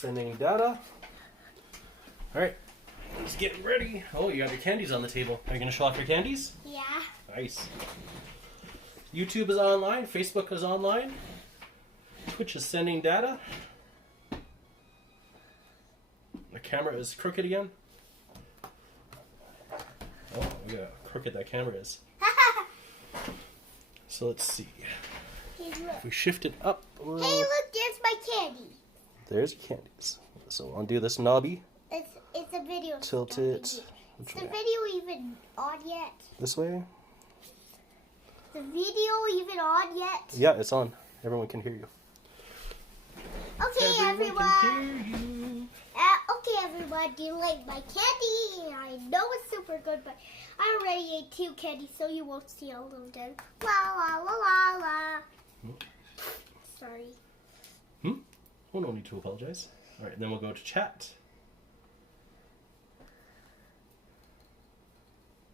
Sending data. Alright. He's getting ready. Oh, you got your candies on the table. Are you going to show off your candies? Yeah. Nice. YouTube is online. Facebook is online. Twitch is sending data. The camera is crooked again. Oh, look at how crooked that camera is. So let's see. Hey, If we shift it up. hey, look, there's my candy. There's your candies. So we'll undo this knobby. It's a video. Tilt it. Is Which the way? video even on yet? This way? The video even on yet? Yeah, it's on. Everyone can hear you. Okay, everyone. Can hear you. Okay, everyone. Do you like my candy? I know it's super good, but I already ate 2 candies, so you won't see all of them. La la la la la. Sorry. Oh, no need to apologize. All right, then we'll go to chat.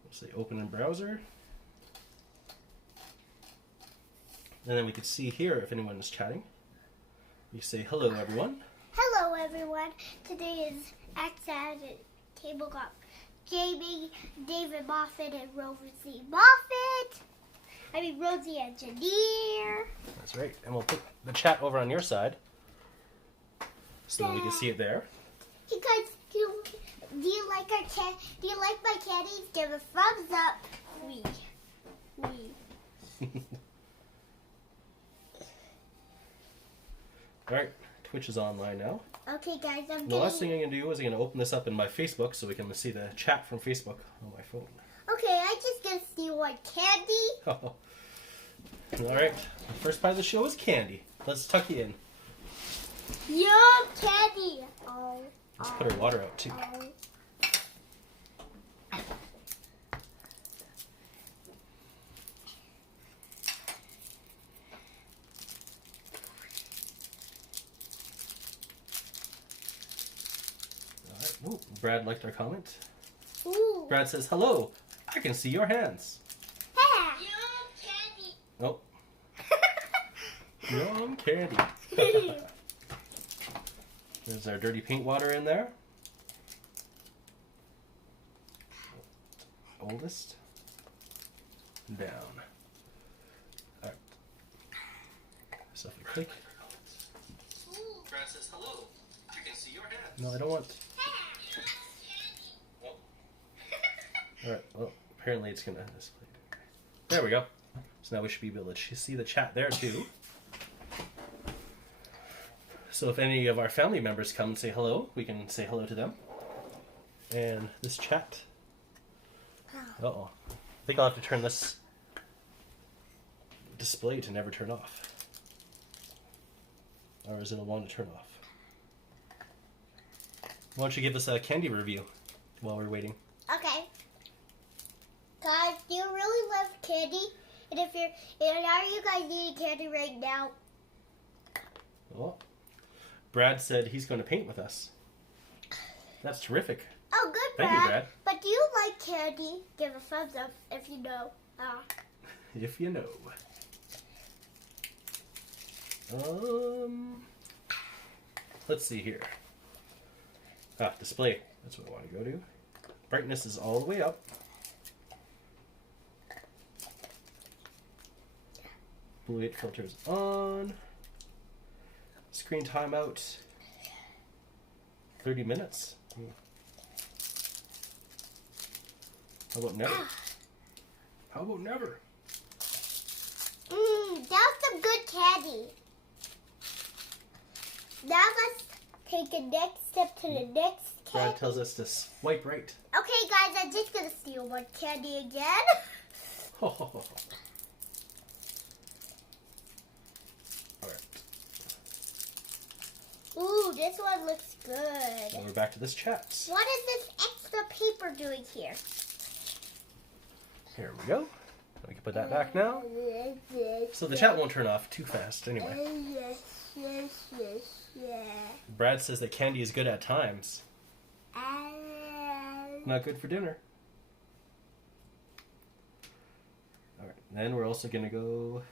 We'll say open in browser. And then we can see here if anyone is chatting. You say hello, everyone. Hello, everyone. Today is at Tabletop Gaming, David Moffat and Rosey Moffat. I mean, Rosey Engineer. That's right. And we'll put the chat over on your side so that we can see it there. You guys, do you like our do you like my candies? Give a thumbs up. We. All right, Twitch is online now. Okay, guys, The last thing I'm going to do is I'm going to open this up in my Facebook so we can see the chat from Facebook on my phone. Okay, I just gonna see one candy. All right, the first part of the show is candy. Let's tuck you in. Yum, candy. Oh. Let's put our water out too. Ooh, Brad liked our comment. Ooh. Brad says, hello, I can see your hands. Yum, candy. Oh. Yum candy. There's our dirty paint water in there. Oldest. Down. Alright. So if we click. Brad says, hello, I can see your hands. No, I don't want. Alright, well, apparently it's going to display. There we go. So now we should be able to see the chat there too. So if any of our family members come and say hello, we can say hello to them. And this chat. Uh-oh. I think I'll have to turn this display to never turn off. Or is it a one to turn off? Why don't you give us a candy review while we're waiting? Okay. Guys, do you really love candy? And are you guys eating candy right now? Oh. Brad said he's going to paint with us. That's terrific. Oh, good, Brad. Thank you, Brad. But do you like candy? Give a thumbs up if you know. If you know. Let's see here. Display. That's what I want to go to. Brightness is all the way up. Blue light filters on. Screen timeout. 30 minutes. How about never? How about never? That was some good candy. Now let's take a next step to the next candy. Brad tells us to swipe right. Okay, guys, I'm just gonna steal one candy again. Alright. Ooh, this one looks good. Now we're back to this chat. What is this extra paper doing here? Here we go. We can put that back now. So the chat won't turn off too fast anyway. Brad says that candy is good at times. Not good for dinner. Alright, then we're also going to go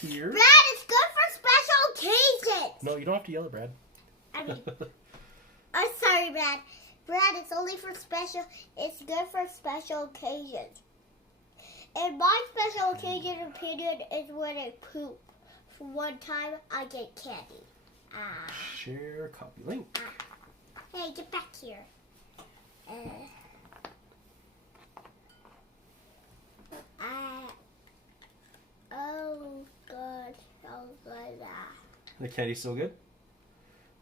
here. Brad, it's good for special occasions. No, you don't have to yell at Brad. I mean, I'm sorry, Brad. Brad, it's only for special. It's good for special occasions. And my special occasion opinion is when I poop. For one time, I get candy. Share copy link. Hey, get back here. Oh, God. Oh, God. The candy's still good?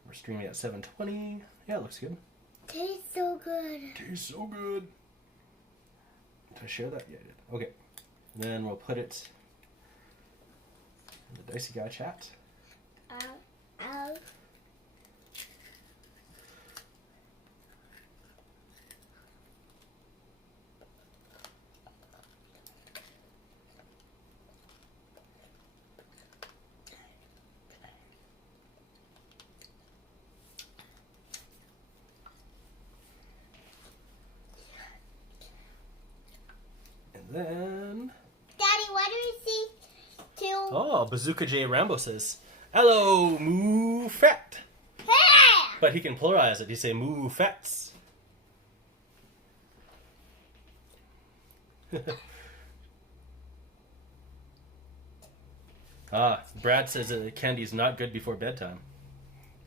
We're streaming at 7:20. Yeah, it looks good. Tastes so good. Tastes so good. Did I share that? Yeah, I did. Okay. Then we'll put it in the Dicey Guy chat. Then... Daddy, why do we see two? Oh, Bazooka J Rambo says, "Hello, moo fat." Hey! But he can pluralize it. He say moo fats. Brad says that candy is not good before bedtime.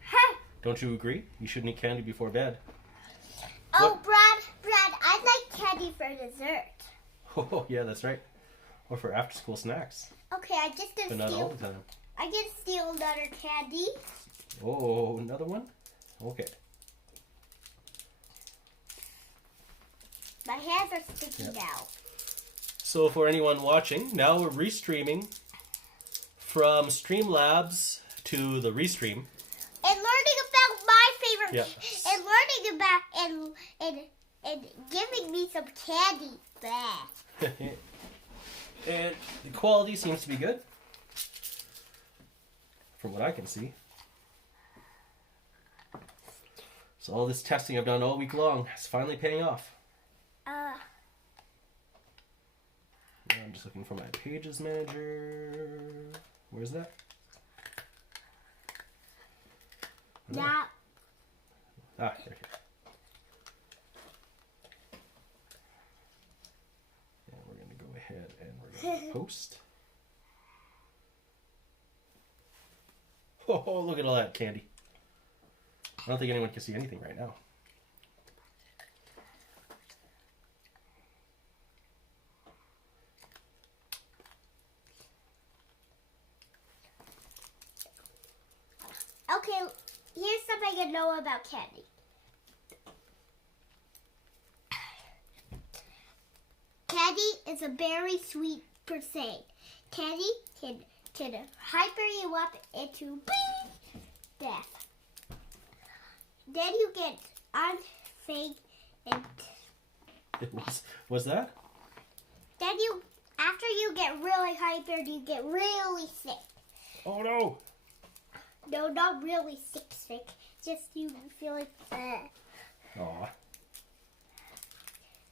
Huh? Don't you agree? You shouldn't eat candy before bed. Oh, What? Brad, I like candy for dessert. Oh, yeah, that's right. Or for after-school snacks. Okay, I just But gonna not all steal. the time. I can steal another candy. Oh, another one? Okay. My hands are sticky Yep. now. So for anyone watching, now we're restreaming from Streamlabs to the restream. And learning about my favorite. Yeah. And learning about and giving me some candy. Bah. And the quality seems to be good. From what I can see. So all this testing I've done all week long is finally paying off. I'm just looking for my Pages Manager. Where's that? Now. Ah, here. And we're going to go ahead and we're going to post. Oh, look at all that candy. I don't think anyone can see anything right now. Okay, here's something I know about candy. Candy is a very sweet per se. Candy can hyper you up into death. Then you get unfake and It was that? then after you get really hyper, you get really sick. Oh no! No, not really sick. Just you feel like Aw.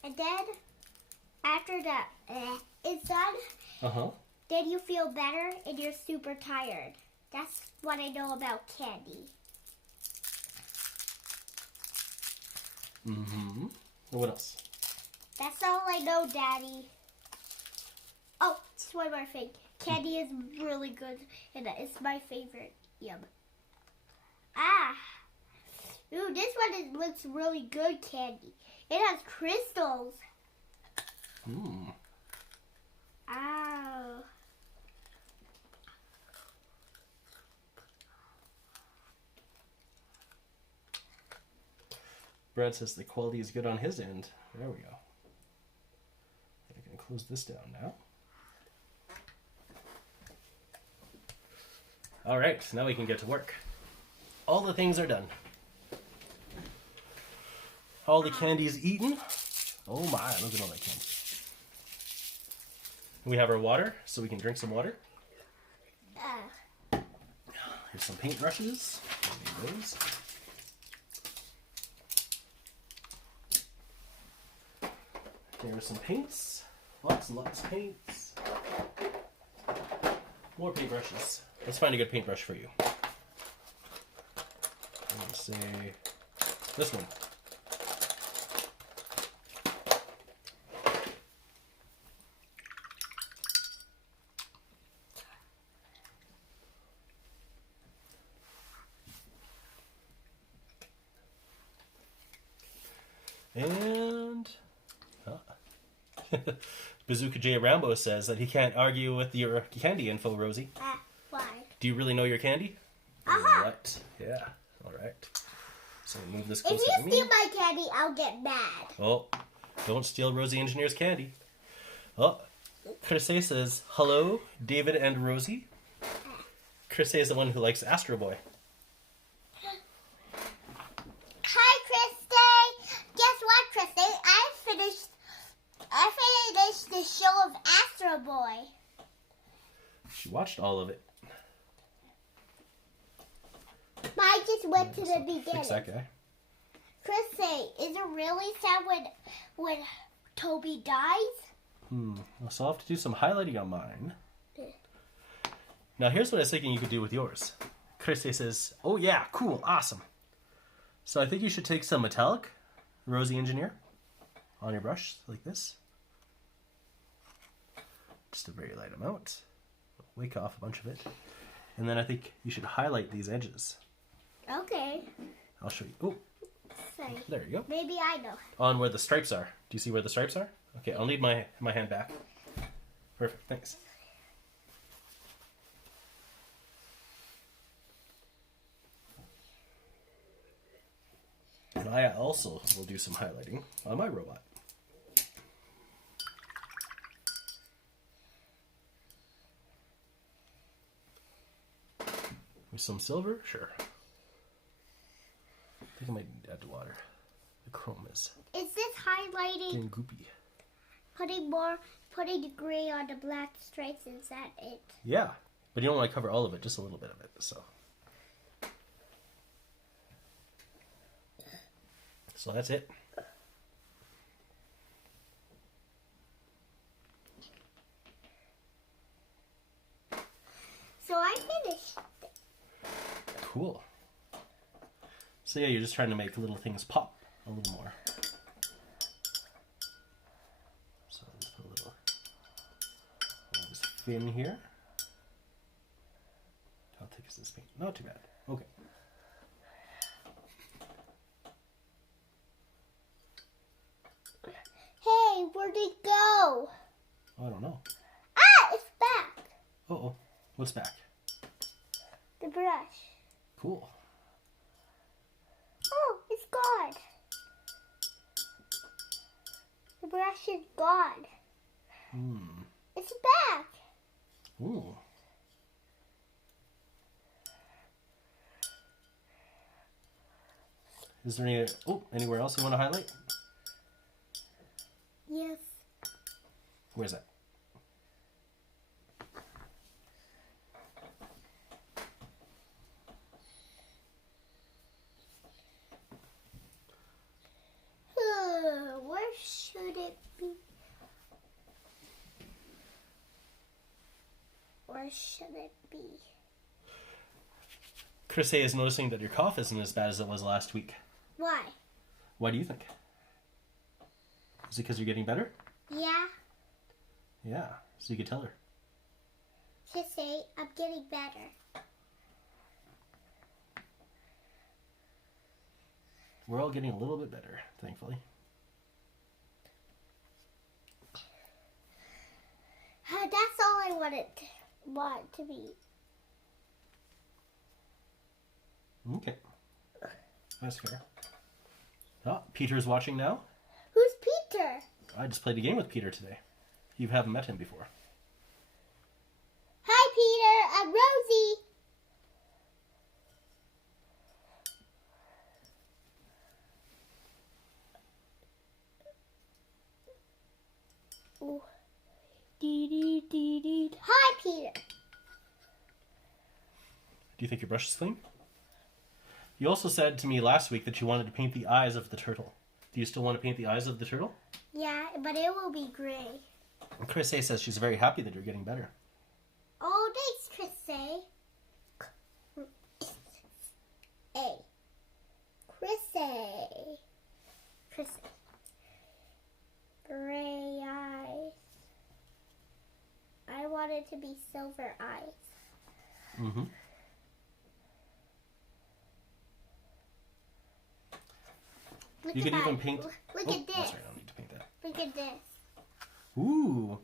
And then after that is done, Uh-huh. then you feel better and you're super tired. That's what I know about candy. Mm-hmm. What else? That's all I know, Daddy. Oh, just one more thing. Candy is really good, and it's my favorite. Yum. Ooh, this one looks really good, candy. It has crystals. Hmm. Ow. Brad says the quality is good on his end. There we go. I can close this down now. All right, now we can get to work. All the things are done. All the candy's eaten. Oh my, look at all that candy. We have our water, so we can drink some water. Here's some paintbrushes. Those. There are some paints. Lots and lots of paints. More paintbrushes. Let's find a good paintbrush for you. say this one. And Bazooka J. Rambo says that he can't argue with your candy info, Rosie. Why? Do you really know your candy? Uh-huh. Right. Yeah. All right. So move this closer If to you me. steal my candy, I'll get mad. Oh, don't steal Rosie Engineer's candy. Oh, Chris A says, hello, David and Rosie. Chris A is the one who likes Astro Boy. Hi, Christy. Guess what, Christy? I finished the show of Astro Boy. She watched all of it. But I just went to the Fix beginning. that guy. Christy, is it really sad when Toby dies? So I'll have to do some highlighting on mine. Now here's what I was thinking you could do with yours. Chris A says, oh yeah, cool, awesome. So I think you should take some metallic, Rosie Engineer, on your brush, like this. Just a very light amount. Wake off a bunch of it. And then I think you should highlight these edges. Okay. I'll show you. Oh, Sorry. there you go. Maybe I know. On where the stripes are. Do you see where the stripes are? Okay, I'll need my hand back. Perfect, thanks. And I also will do some highlighting on my robot. With some silver? Sure. I think I might add the water. The chrome is Is this highlighting getting goopy. putting the gray on the black stripes? Is that it? Yeah, but you don't want to cover all of it, just a little bit of it. So that's it. So I finished. Cool. So yeah, you're just trying to make little things pop a little more. So let's put a little fin here. How thick is this paint? Not too bad. Okay. Hey, where'd it go? I don't know. Ah, it's back. Uh-oh. What's back? The brush. Cool. Oh, it's gone. The brush is gone. It's back. Ooh. Is there anywhere else you want to highlight? Yes. Where's that? Where should it be? Where should it be? Chris A is noticing that your cough isn't as bad as it was last week. Why? Why do you think? Is it because you're getting better? Yeah. Yeah, so you could tell her. Just say I'm getting better. We're all getting a little bit better, thankfully. That's all I want to be. Okay. That's fair. Oh, Peter's watching now. Who's Peter? I just played a game with Peter today. You haven't met him before. Hi, Peter. I'm Rosie. Ooh. Hi, Peter. Do you think your brush is clean? You also said to me last week that you wanted to paint the eyes of the turtle. Do you still want to paint the eyes of the turtle? Yeah, but it will be gray. And Chris A says she's very happy that you're getting better. Oh, thanks, Chris A. A. to be silver eyes. Mm-hmm. You could even paint... Look at this. That's right, I don't need to paint that. Look at this. Ooh.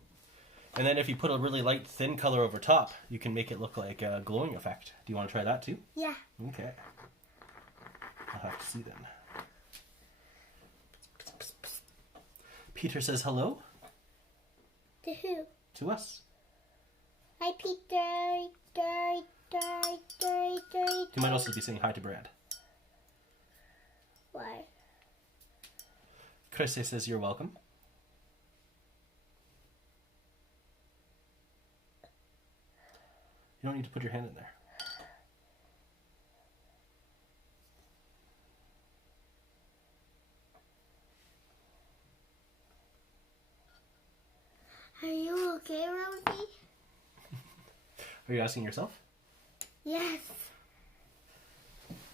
And then if you put a really light, thin color over top, you can make it look like a glowing effect. Do you want to try that too? Yeah. Okay. I'll have to see then. Peter says hello. To who? To us. Hi, Peter. You might also be saying hi to Brad. Why? Chris says you're welcome. You don't need to put your hand in there. Are you okay, Rosey? Are you asking yourself? Yes.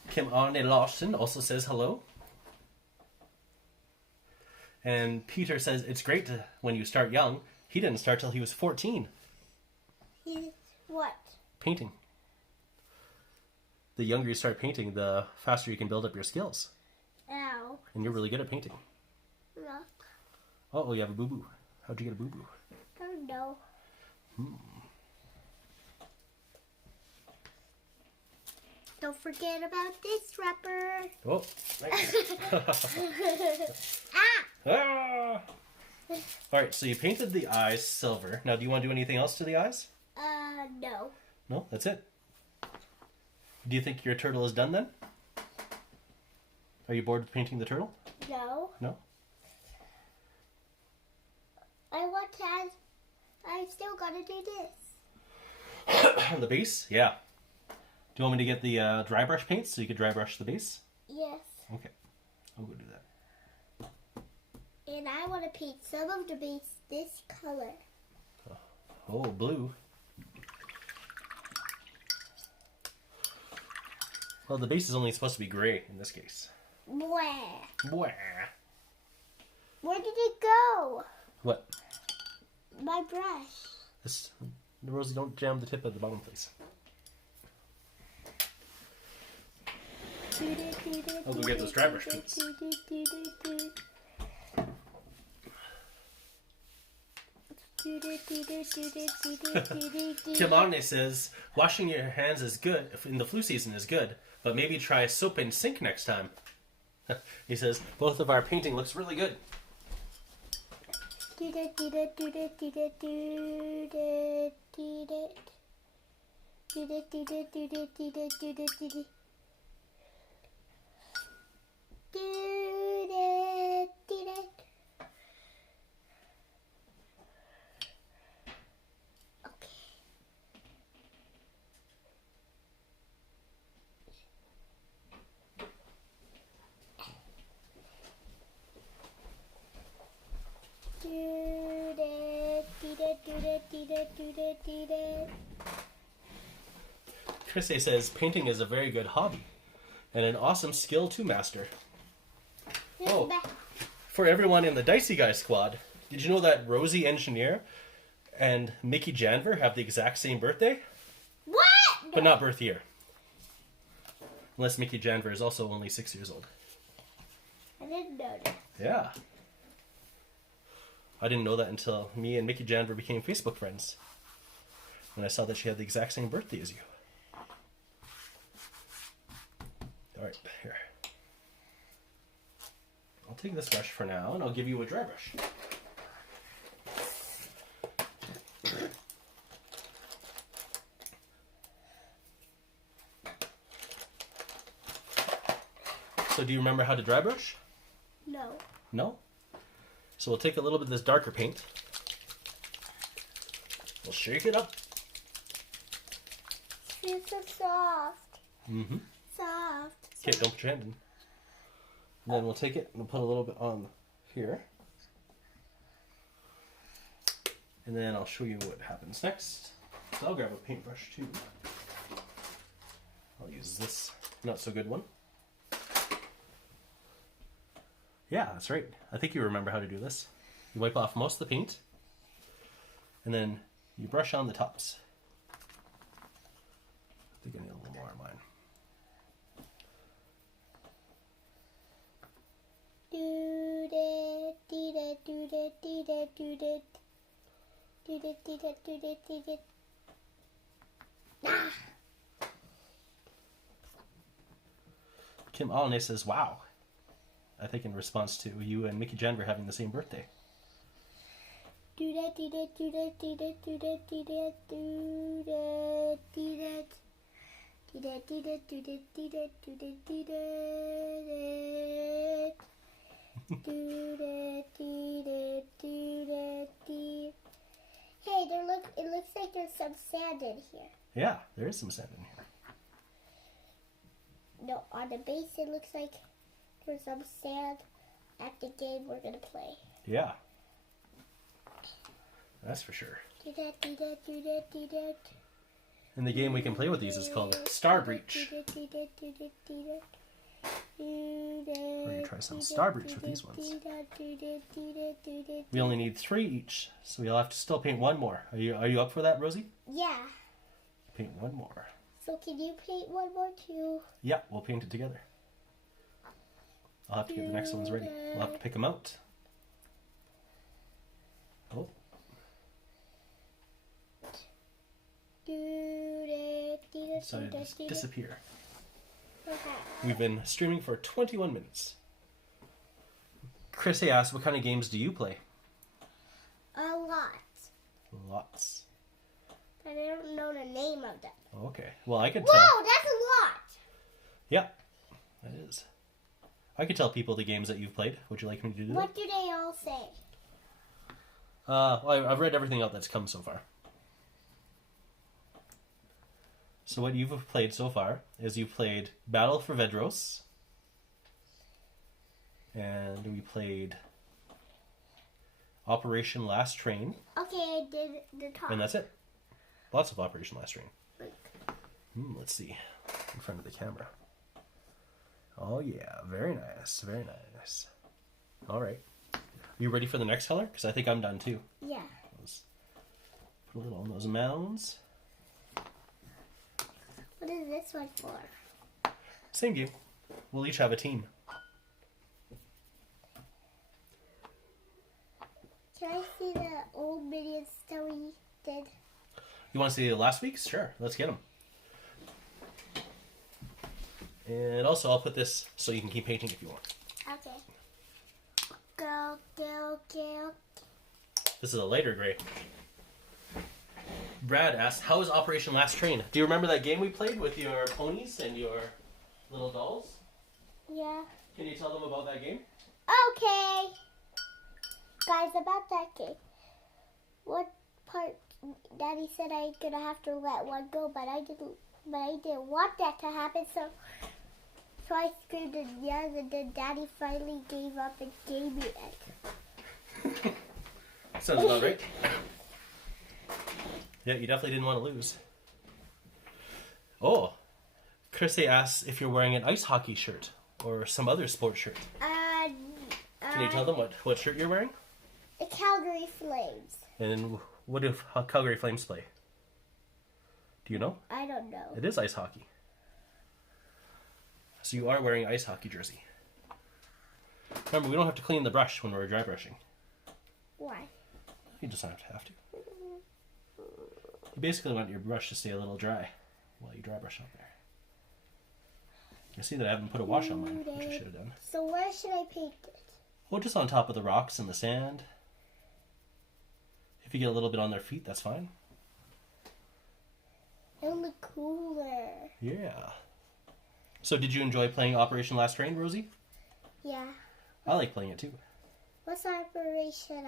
Kim Arne Larsen also says hello. And Peter says it's great when you start young. He didn't start till he was 14. He's what? Painting. The younger you start painting, the faster you can build up your skills. Ow. And you're really good at painting. Look. Oh, you have a boo-boo. How'd you get a boo-boo? I don't know. Don't forget about this wrapper. Oh, nice. Ah! Alright, so you painted the eyes silver. Now, do you want to do anything else to the eyes? No. No, that's it. Do you think your turtle is done then? Are you bored with painting the turtle? No. No? I still gotta do this. The base? Yeah. Do you want me to get the dry brush paint so you could dry brush the base? Yes. Okay. I'll go do that. And I want to paint some of the base this color. Oh, blue. Well, the base is only supposed to be gray in this case. Where? Where Where did it go? What? My brush. This, Rosie, don't jam the tip at the bottom, please. I'll go get those dry brush paints. Kimane says, washing your hands is good, in the flu season is good, but maybe try soap and sink next time. He says, both of our painting looks really good. Chrissy says, painting is a very good hobby and an awesome skill to master. Oh, for everyone in the Dicey Guy squad, did you know that Rosey Engineer and Mickey Janver have the exact same birthday? What? But not birth year. Unless Mickey Janver is also only 6 years old. I didn't know that. Yeah. I didn't know that until me and Mickey Janver became Facebook friends. When I saw that she had the exact same birthday as you. Alright, here. I'll take this brush for now and I'll give you a dry brush. So do you remember how to dry brush? No. No? So we'll take a little bit of this darker paint. We'll shake it up. It's so soft. Mm-hmm. Soft. Okay, don't put your hand in. And then we'll take it and we'll put a little bit on here. And then I'll show you what happens next. So I'll grab a paintbrush too. I'll use this not so good one. Yeah, that's right. I think you remember how to do this. You wipe off most of the paint. And then You brush on the tops. I think I need a little more on mine. Kim Alne says, wow. I think in response to you and Mickey Jenver having the same birthday. Hey, it looks like there's some sand in here. Yeah, there is some sand in here. No, on the base it looks like there's some sand at the game we're gonna play. Yeah. That's for sure. And the game we can play with these is called Star Breach. We're going to try some Star Breach with these ones. We only need 3 each, so we'll have to still paint 1 more. Are you up for that, Rosie? Yeah. Paint 1 more. So can you paint 1 more too? Yeah, we'll paint it together. I'll have to get the next ones ready. We'll have to pick them out. Oh. Decided to just disappear. We've been streaming for 21 minutes. Chrissy asked, what kind of games do you play? A lot. Lots. But I don't know the name of them. Okay. Well, I could tell. Whoa, that's a lot! Yeah, that is. I could tell people the games that you've played. Would you like me to do that? What do they all say? Well, I've read everything out that's come so far. So what you've played so far is you played Battle for Vedros. And we played Operation Last Train. Okay, I did the top. And that's it. Lots of Operation Last Train. Let's see. In front of the camera. Oh yeah, very nice, very nice. All right. Are you ready for the next color? Because I think I'm done too. Yeah. Let's put a little on those mounds. What is this one for? Same game. We'll each have a team. Can I see the old minions that we did? You want to see the last week's? Sure, let's get them. And also, I'll put this so you can keep painting if you want. Okay. Go, go, go. This is a lighter gray. Brad asked, how was Operation Last Train? Do you remember that game we played with your ponies and your little dolls? Yeah. Can you tell them about that game? Okay. Guys, about that game. What part? Daddy said I'm gonna have to let one go, but I didn't want that to happen, so I screamed and yelled, and then Daddy finally gave up and gave me it. Sounds about right. Yeah, you definitely didn't want to lose. Oh, Chrissy asks if you're wearing an ice hockey shirt or some other sports shirt. Can you tell them what shirt you're wearing? The Calgary Flames. And what do Calgary Flames play? Do you know? I don't know. It is ice hockey. So you are wearing an ice hockey jersey. Remember, we don't have to clean the brush when we're dry brushing. Why? You just don't have to. You basically want your brush to stay a little dry while you dry brush out there. You see that I haven't put a wash on mine, which I should have done. So where should I paint it? Well, just on top of the rocks and the sand. If you get a little bit on their feet, that's fine. It'll look cooler. Yeah. So did you enjoy playing Operation Last Train, Rosie? Yeah. I like playing it too. What's Operation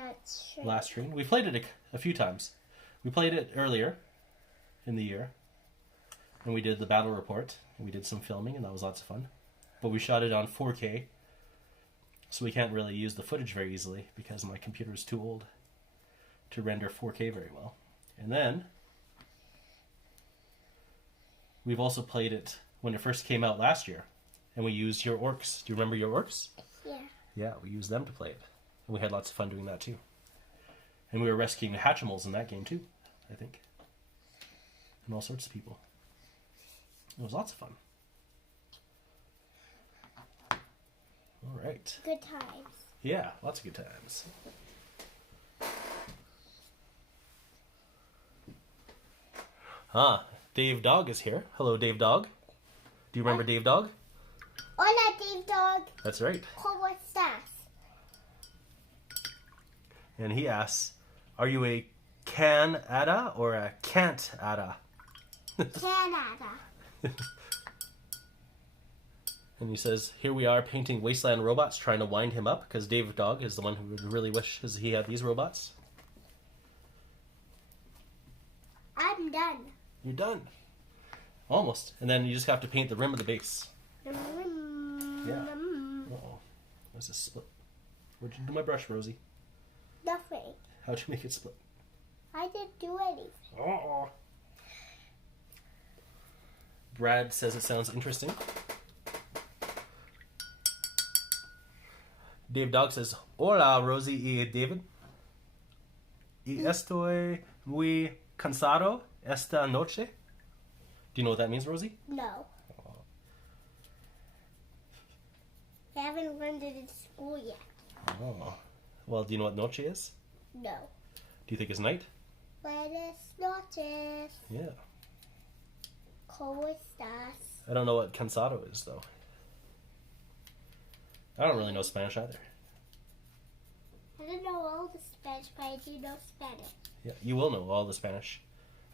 Last Train? We played it a few times. We played it earlier in the year. And we did the battle report. And we did some filming, and that was lots of fun. But we shot it on 4K. So we can't really use the footage very easily because my computer is too old to render 4K very well. And then we've also played it when it first came out last year. And we used your orcs. Do you remember your orcs? Yeah. Yeah, we used them to play it. And we had lots of fun doing that too. And we were rescuing Hatchimals in that game too. I think. And all sorts of people. It was lots of fun. All right. Good times. Yeah, lots of good times. Dave Dog is here. Hello, Dave Dog. Do you remember Dave Dog? Hola, Dave Dog. That's right. ¿Cómo estás? And he asks, are you a can-ada or a can't-ada? Canada. And he says, here we are painting Wasteland robots, trying to wind him up, because Dave Dog is the one who really wishes he had these robots. I'm done. You're done. Almost. And then you just have to paint the rim of the base. Yeah. Uh-oh. What's this split? What'd you do my brush, Rosie? Nothing. How'd you make it split? I didn't do anything. Uh-oh. Brad says it sounds interesting. Dave Dog says, hola, Rosie y David. Y estoy muy cansado esta noche. Do you know what that means, Rosie? No. I haven't learned it in school yet. Oh. Well, do you know what noche is? No. Do you think it's night? Buenas noches. Yeah. ¿Cómo estás? I don't know what cansado is, though. I don't really know Spanish either. I don't know all the Spanish, but I do know Spanish. Yeah, you will know all the Spanish,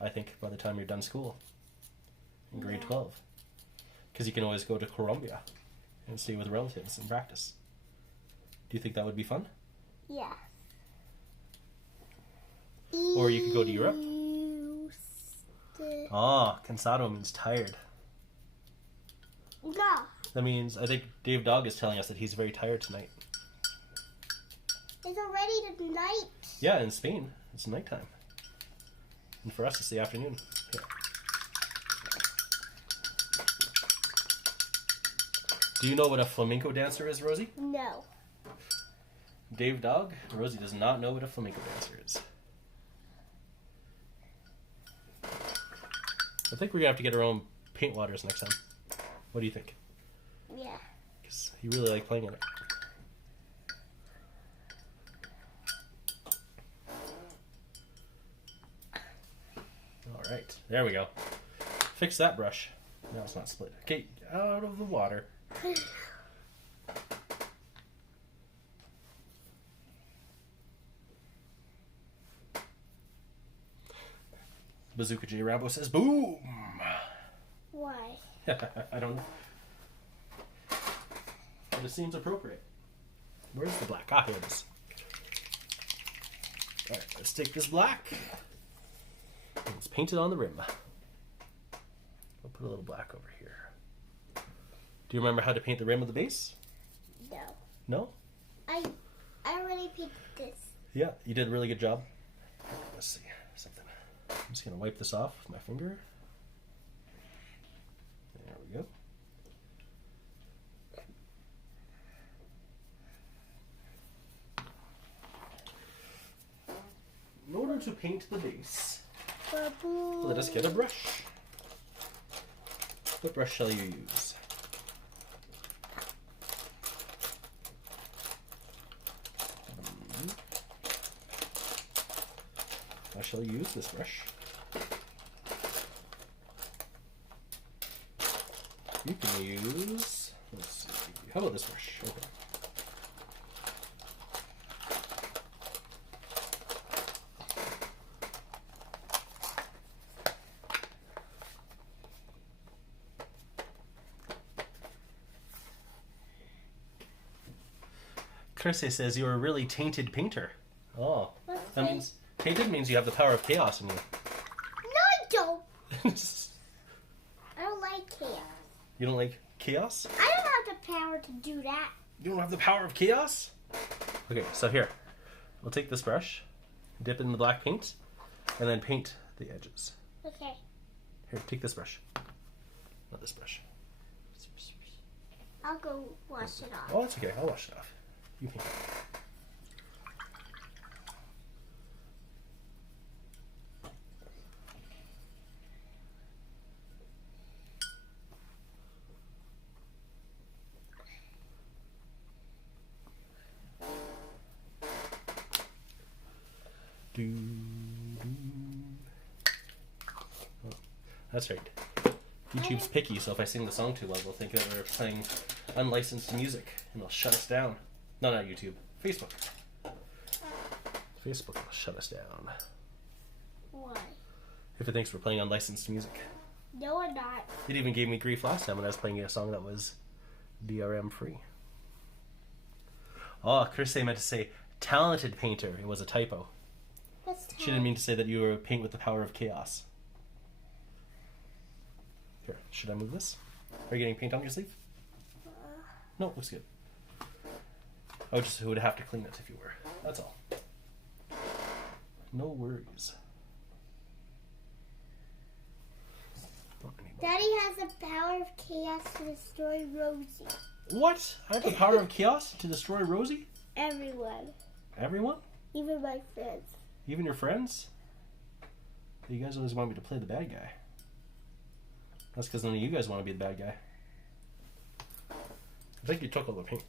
I think, by the time you're done school. In grade 12. Because you can always go to Colombia and stay with relatives and practice. Do you think that would be fun? Yeah. Or you could go to Europe. Ah, cansado means tired. No. That means, I think Dave Dog is telling us that he's very tired tonight. It's already the night. Yeah, in Spain, it's nighttime. And for us, it's the afternoon. Here. Do you know what a flamenco dancer is, Rosie? No. Dave Dog? Rosie does not know what a flamenco dancer is. I think we're going to have to get our own paint waters next time. What do you think? Yeah. Because you really like playing in it. Alright, there we go. Fix that brush. Now it's not split. Okay, out of the water. Bazooka J Rambo says, boom! Why? I don't know. But it seems appropriate. Where's the black? Ah, here it is. Alright, let's take this black. And let's paint it on the rim. I'll put a little black over here. Do you remember how to paint the rim of the base? No. No? I already painted this. Yeah, you did a really good job. Let's see something. I'm just going to wipe this off with my finger. There we go. In order to paint the base, let us get a brush. What brush shall you use? I shall use this brush. You can use, let's see, how about this brush? Okay. Chris says you're a really tainted painter. Oh, that means tainted means you have the power of chaos in you. No, I don't. I don't like chaos. You don't like chaos? I don't have the power to do that. You don't have the power of chaos? Okay, so here, we'll take this brush, dip it in the black paint, and then paint the edges. Okay. Here, take this brush. Not this brush. I'll go wash it off. Oh, that's okay. I'll wash it off. You paint it. Do, do. Oh, that's right. YouTube's picky, so if I sing the song too loud, they'll think that we're playing unlicensed music, and they'll shut us down. No, not YouTube. Facebook. Facebook will shut us down. Why? If it thinks we're playing unlicensed music. No, we're not. It even gave me grief last time when I was playing a song that was DRM free. Oh, Chris meant to say talented painter. It was a typo. What's She didn't mean to say that you were paint with the power of chaos. Here, should I move this? Are you getting paint on your sleeve? No, looks good. I just would have to clean it if you were. That's all. No worries. Daddy has the power of chaos to destroy Rosey. What? I have the power of chaos to destroy Rosey? Everyone. Everyone? Even my friends. Even your friends? You guys always want me to play the bad guy. That's because none of you guys want to be the bad guy. I think you took all the paint.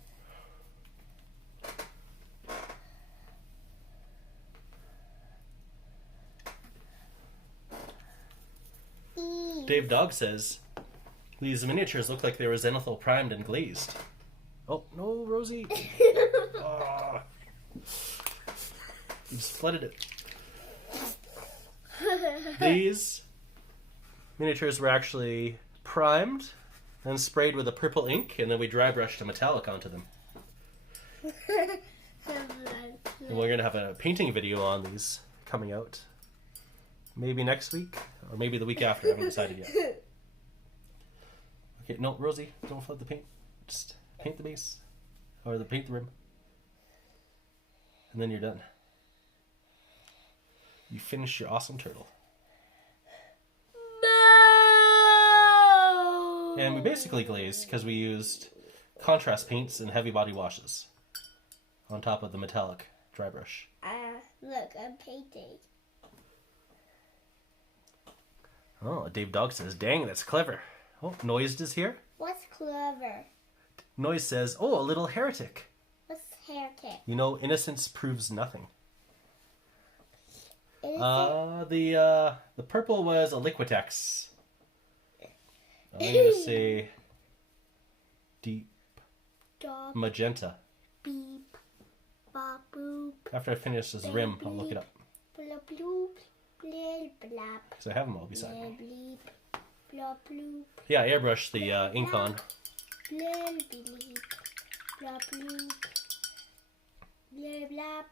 Dave Dog says, these miniatures look like they were zenithal primed and glazed. Oh, no, Rosey. Oh. You just flooded it. These miniatures were actually primed and sprayed with a purple ink, and then we dry brushed a metallic onto them. And we're going to have a painting video on these coming out. Maybe next week, or maybe the week after. I haven't decided yet. Okay, no, Rosey, don't flood the paint. Just paint the base, or paint the rim. And then you're done. You finish your awesome turtle. No! And we basically glazed because we used contrast paints and heavy body washes on top of the metallic dry brush. Look, I'm painting. Oh, Dave Dog says, dang, that's clever. Oh, Noised is here. What's clever? Noise says, oh, a little heretic. What's heretic? You know, innocence proves nothing. Innocent? The purple was a Liquitex. I'm going to say deep Dog, magenta. beep, bop, boop, After I finish this rim, I'll look it up. blop, bloop, blip, blap, Because I have them all beside me. bleep, blop, bloop, Yeah, I airbrushed the ink on. blip, bleep, blop, bloop, blip, blap,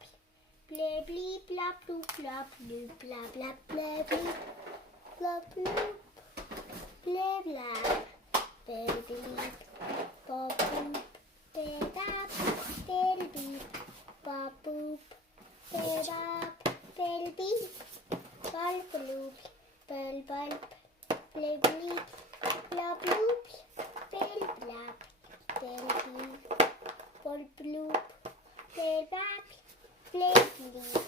blip, bleep, blop, bloop, blop, bloop, blap, blap, blip, bleep, blop, bloop, blip, blap, blip, bleep, bop, boop, blip, bap, blip, beep, bop, boop, blip, bap, blip, beep, bulb, bloop, bulb, bulb, blip, bleep, blop, bloop, blip, blap, blip, beep, bulb, bloop, blip, bap, blip, bleep.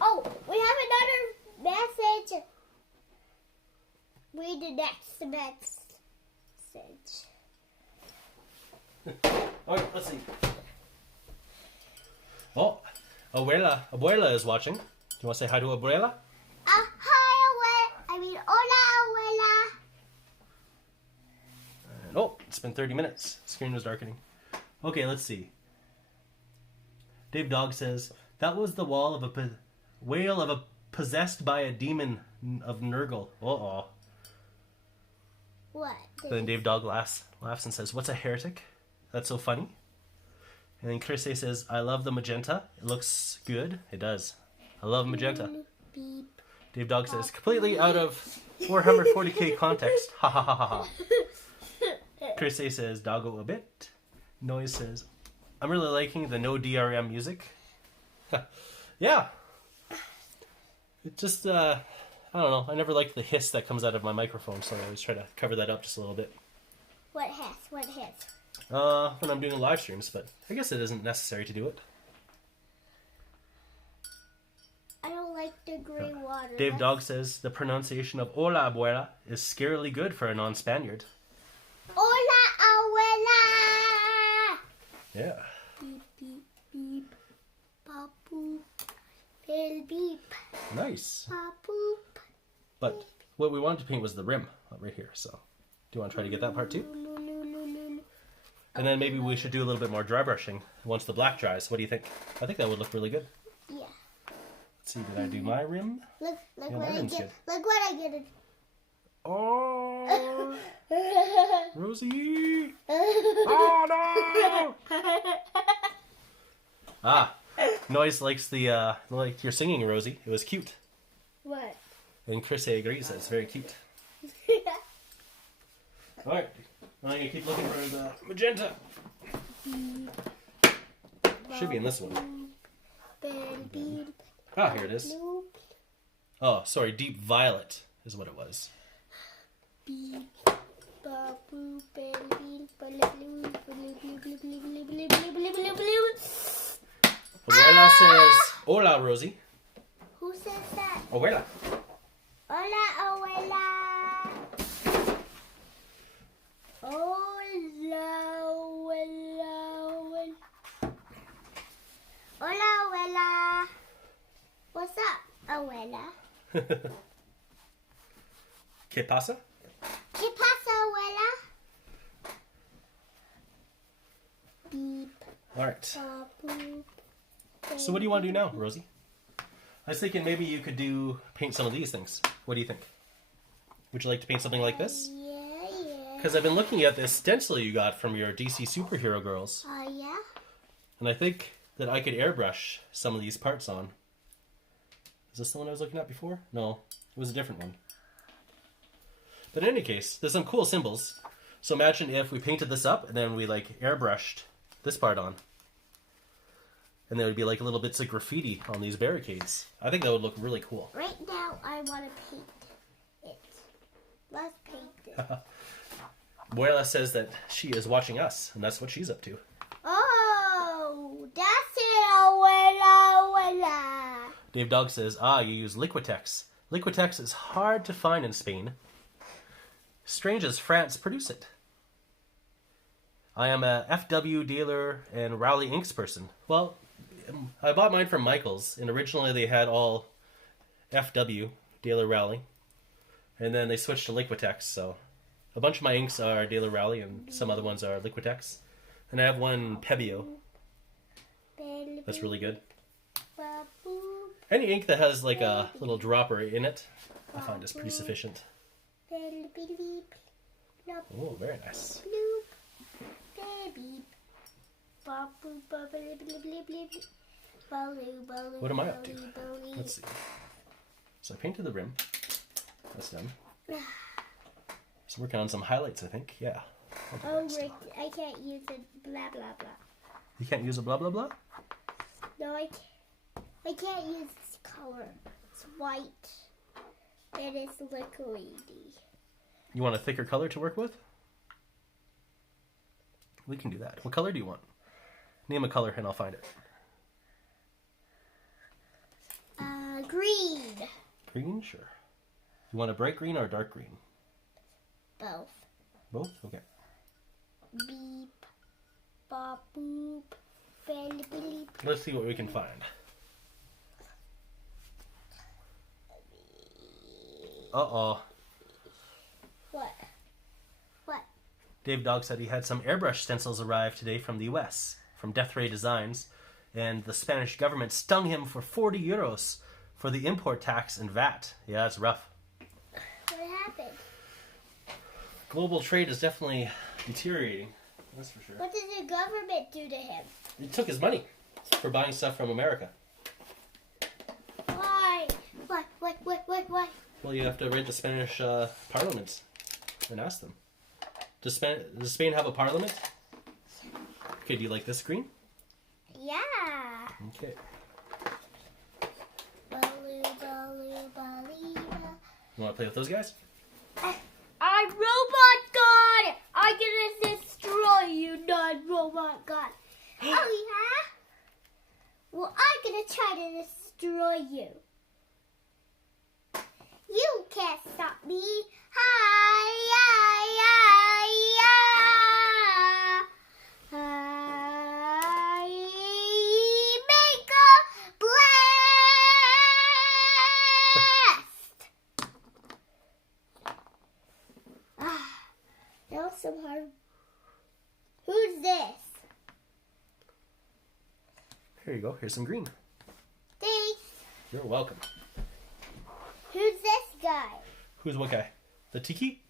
Oh, we have another message. Read the next message. Alright, let's see. Oh, Abuela is watching. Do you want to say hi to Abuela? Hi, abuela. I mean, hola, abuela. And, oh, it's been 30 minutes. Screen was darkening. Okay, let's see. Dave Dog says, that was the wall of a whale of a possessed by a demon of Nurgle. Uh-oh. What? Then Dave Dog laughs and says, what's a heretic? That's so funny. And then Chris says, I love the magenta. It looks good. It does. I love magenta. Beep. Dave Dog says, completely out of 440k context. Ha ha ha ha ha. Chris says, doggo a bit. Noise says, I'm really liking the no DRM music. Yeah. It just, I don't know. I never liked the hiss that comes out of my microphone, so I always try to cover that up just a little bit. What hiss? What hiss? When I'm doing live streams, but I guess it isn't necessary to do it. I don't like the gray water. Dave Dog says, the pronunciation of hola abuela is scarily good for a non-Spaniard. Hola, abuela. Yeah. Beep, beep, beep. Bop, boop. Bill beep. Nice. Bop boop. But what we wanted to paint was the rim right here. So, do you want to try to get that part too? No. And then maybe we should do a little bit more dry brushing once the black dries. What do you think? I think that would look really good. Yeah. Let's see, did I do my rim? Look Yeah, what I rim's get. good. Look what I get. Oh, Rosey! Oh no! Ah, Noise likes the like your singing, Rosey. It was cute. What? And Chris agrees that it's very cute. All right, I'm gonna keep looking for the magenta. Should be in this one. Ah, here it is. Oh, sorry, deep violet is what it was. Abuela says, "Hola, Rosey." Who says that? Abuela. Hola, abuela. Hola, abuela. Hola, abuela. What's up, abuela? ¿Qué pasa? ¿Qué pasa, abuela? Beep. All right. Boop. So what do you want to do now, Rosey? I was thinking maybe you could paint some of these things. What do you think? Would you like to paint something like this? Yeah. Because I've been looking at this stencil you got from your DC Superhero Girls. Oh, yeah? And I think that I could airbrush some of these parts on. Is this the one I was looking at before? No, it was a different one. But in any case, there's some cool symbols. So imagine if we painted this up and then we like airbrushed this part on. And there would be like little bits of graffiti on these barricades. I think that would look really cool. Right now, I want to paint it. Let's paint it. Abuela says that she is watching us, and that's what she's up to. Oh, that's it, abuela, abuela. Dave Dog says, you use Liquitex. Liquitex is hard to find in Spain. Strange as France produce it. I am a FW dealer and Rowley Inks person. Well, I bought mine from Michael's, and originally they had all FW, Dealer Rowley, and then they switched to Liquitex, so a bunch of my inks are Dealer Rowley, and some other ones are Liquitex. And I have one Pebeo. That's really good. Any ink that has like a little dropper in it, I find is pretty sufficient. Oh, very nice. What am I up to? Let's see. So I painted the rim. That's done. So working on some highlights, I think. Yeah. Oh, Rick, I can't use it. Blah blah blah. You can't use a blah blah blah? No, I can't. I can't use this color. It's white. It is liquidy. You want a thicker color to work with? We can do that. What color do you want? Name a color and I'll find it. Green. Green? Sure. You want a bright green or a dark green? Both. Both? Okay. Beep. Bop boop. Beep, beep. Let's see what we can find. Uh-oh. What? What? Dave Dog said he had some airbrush stencils arrive today from the US, from Death Ray Designs, and the Spanish government stung him for 40 euros for the import tax and VAT. Yeah, it's rough. What happened? Global trade is definitely deteriorating. That's for sure. What did the government do to him? It took his money for buying stuff from America. Why? What? Well, you have to write the Spanish parliament and ask them. Does Spain have a parliament? Okay, do you like this green? Yeah. Okay. You want to play with those guys? I'm Robot God! I'm gonna destroy you, non-robot God. Oh, yeah? Well, I'm gonna try to destroy you. You can't stop me. I make a Who's this? Here you go. Here's some green. Thanks. You're welcome. Who's this guy? Who's what guy? The tiki?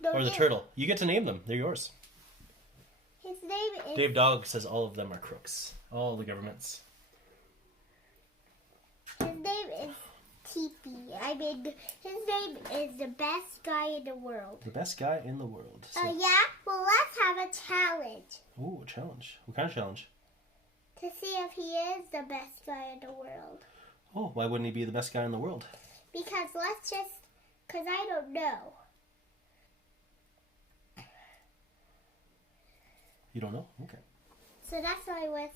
No, Or the turtle? You get to name them. They're yours. His name is... Dave Dog says all of them are crooks. All the governments. His name is Teepee. I mean, his name is the best guy in the world. The best guy in the world. So... Yeah? Well, let's have a challenge. Ooh, a challenge. What kind of challenge? To see if he is the best guy in the world. Oh, why wouldn't he be the best guy in the world? Because because I don't know. You don't know? Okay. So that's why I was,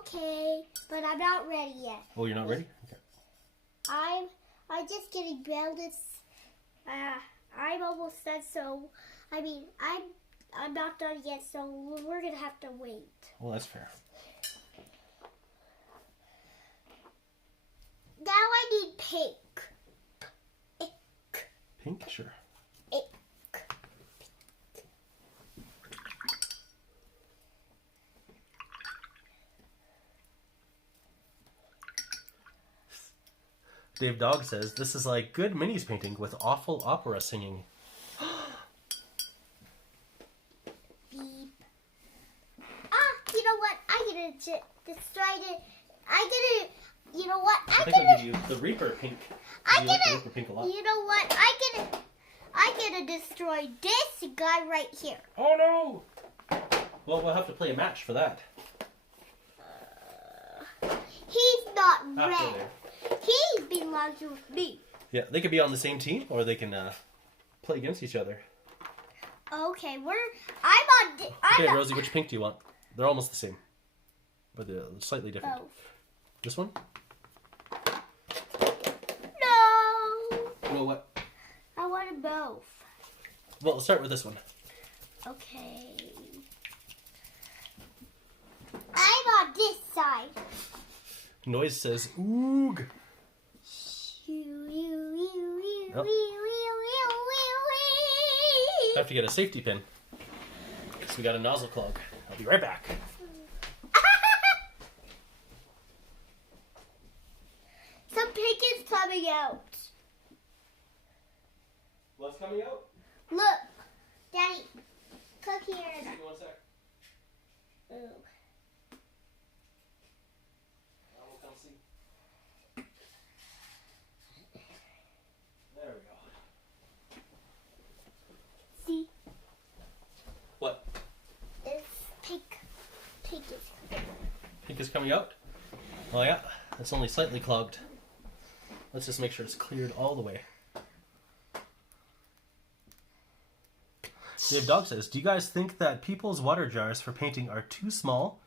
okay, but I'm not ready yet. Oh, you're not ready? Okay. I'm just getting built. I'm almost done, so, I mean, I'm not done yet, so we're going to have to wait. Well, that's fair. Now I need pink. Pink? Sure. Dave Dog says, this is like good minis painting with awful opera singing. Beep. You know what? I'm going to destroy it. You know what? I think I'll give you the Reaper pink. I'm like the Reaper pink a lot. You know what? I'm gonna destroy this guy right here. Oh no! Well, we'll have to play a match for that. He's not After red. there. He belongs with me. Yeah, they could be on the same team, or they can play against each other. Okay, Okay, Rosie, which pink do you want? They're almost the same, but they're slightly different. Both. This one? No. No, what? I wanted both. Well, let's start with this one. Okay. I'm on this side. Noise says, oog. Oh. I have to get a safety pin, because we got a nozzle clog. I'll be right back. Some pink is coming out. What's coming out? Look, Daddy, cook here. Give me 1 sec. Ooh. I will come see. There we go. See? What? It's pink. Pink is coming. Pink is coming out? Oh yeah, it's only slightly clogged. Let's just make sure it's cleared all the way. Dave Dog says, do you guys think that people's water jars for painting are too small,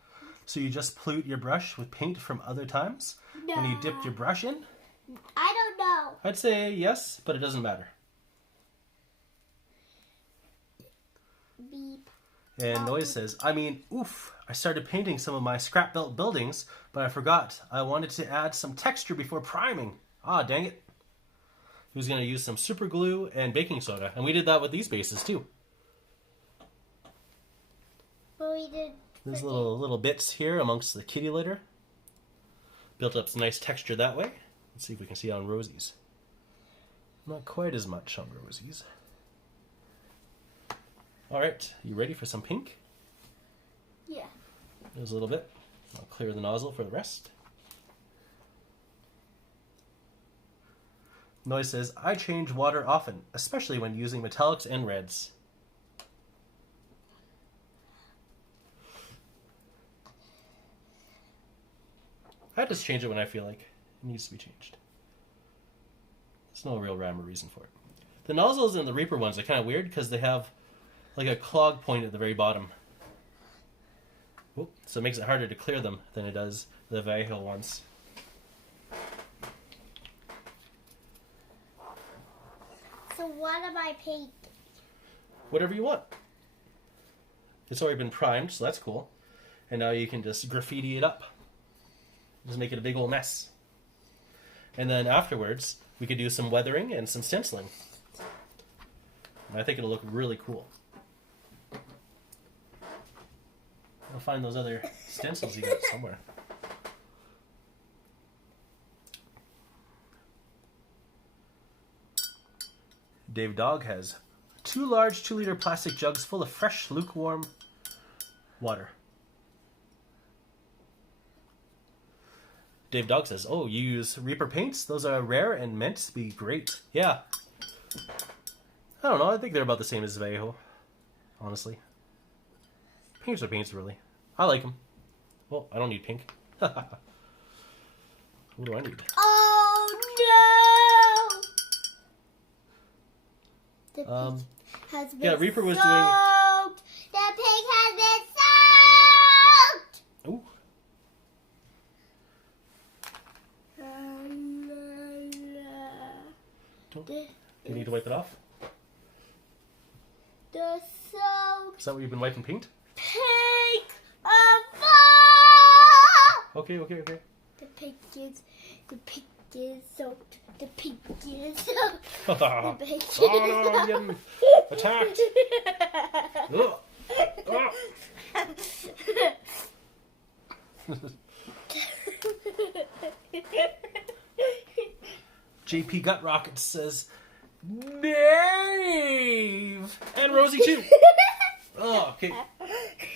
so you just pollute your brush with paint from other times when you dipped your brush in? I don't know. I'd say yes, but it doesn't matter. Beep. And Noise says, I mean, oof, I started painting some of my scrap built buildings, but I forgot I wanted to add some texture before priming. Ah, dang it. He was going to use some super glue and baking soda, and we did that with these bases too. Well, we did. There's little bits here amongst the kitty litter. Built up some nice texture that way. Let's see if we can see it on Rosie's. Not quite as much on Rosie's. Alright, you ready for some pink? Yeah. There's a little bit. I'll clear the nozzle for the rest. Noise says, I change water often, especially when using metallics and reds. I just change it when I feel like it needs to be changed. There's no real rhyme or reason for it. The nozzles and the Reaper ones are kind of weird because they have like a clog point at the very bottom. Oop, so it makes it harder to clear them than it does the Vallejo ones. So what am I painting? Whatever you want. It's already been primed, so that's cool. And now you can just graffiti it up. Just make it a big old mess. And then afterwards, we could do some weathering and some stenciling. And I think it'll look really cool. find those other stencils you got somewhere. Dave Dog has 2 large 2-liter plastic jugs full of fresh, lukewarm water. Dave Dog says, oh, you use Reaper paints? Those are rare and meant to be great. Yeah. I don't know. I think they're about the same as Vallejo, honestly. Paints are paints, really. I like them. Well, I don't need pink. What do I need? Oh, no! The pink has been yeah, Reaper was soaked. doing... The pink has been soaked! Ooh. Do you need to wipe it off? The soaked Is that what you've been wiping paint? pink of Okay. The pink is soaked. The pink is soaked. Oh The pink no, I'm getting attacked. Ugh. JP Gut Rocket says, Dave! And Rosey too. Oh, okay.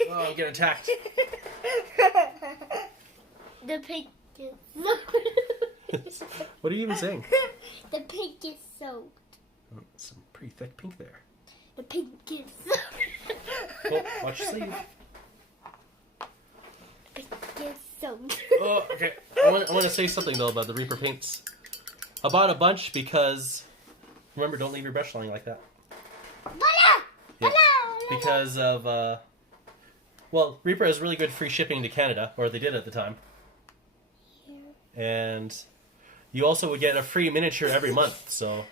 Oh, I'm getting attacked. The pink is soaked. What are you even saying? The pink is soaked. Oh, some pretty thick pink there. The pink is soaked. Oh, watch your sleeve. The pink is soaked. Oh, okay. I want to say something though about the Reaper paints. I bought a bunch because, remember, don't leave your brush lying like that. Yeah. Because of, well, Reaper has really good free shipping to Canada, or they did at the time. And you also would get a free miniature every month, so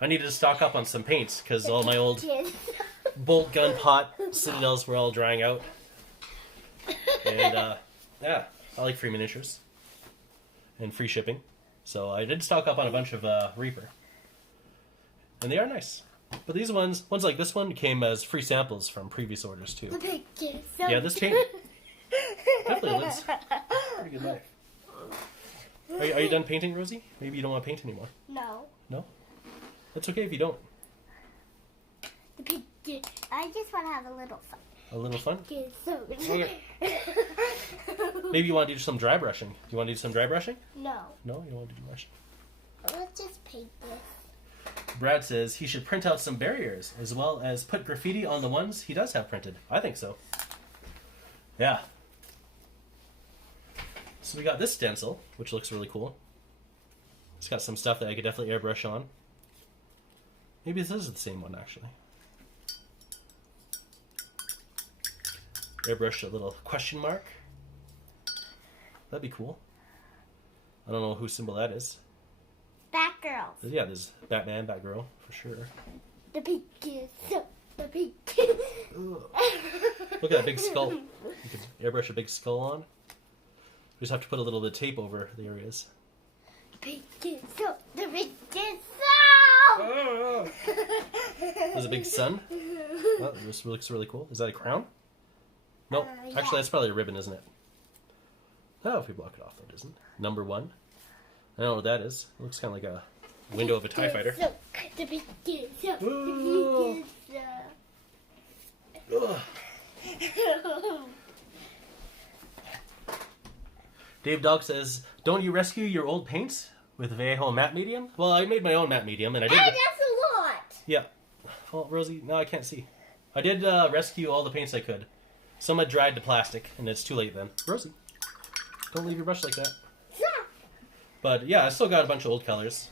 I needed to stock up on some paints because all my old bolt gun pot citadels were all drying out. And, yeah, I like free miniatures and free shipping. So I did stock up on a bunch of Reaper. And they are nice. But these ones like this one, came as free samples from previous orders too. The pink is soaked. Yeah, this paint definitely lives pretty good life. Are you done painting, Rosey? Maybe you don't want to paint anymore. No. No? That's okay if you don't. The pink is... I just want to have a little fun. A little fun? Pink is soaked. Okay. Maybe you want to do some dry brushing. Do you want to do some dry brushing? No. No? You don't want to do brushing? Let's just paint this. Brad says he should print out some barriers as well as put graffiti on the ones he does have printed. I think so. Yeah. So we got this stencil, which looks really cool. It's got some stuff that I could definitely airbrush on. Maybe this is the same one, actually. Airbrush a little question mark. That'd be cool. I don't know whose symbol that is. Batgirl. Yeah, there's Batman, Batgirl, for sure. The pink is soaked. The pink is... Look at that big skull. You can airbrush a big skull on. You just have to put a little bit of tape over the areas. The pink is soaked. The pink is soaked. Oh. There's a big sun. Oh, this looks really cool. Is that a crown? No, Yeah. actually that's probably a ribbon, isn't it? Oh, if we block it off, that isn't. Number 1. I don't know what that is. It looks kind of like a window of a TIE fighter. The pink is soaked. Ooh. The pink Ugh. is soaked. Dave Dog says, don't you rescue your old paints with Vallejo matte medium? Well, I made my own matte medium, and I did... Hey, that's a lot. Yeah. Well, Rosey, now I can't see. I did rescue all the paints I could. Some had dried to plastic, and it's too late then. Rosey, don't leave your brush like that. But yeah, I still got a bunch of old colors.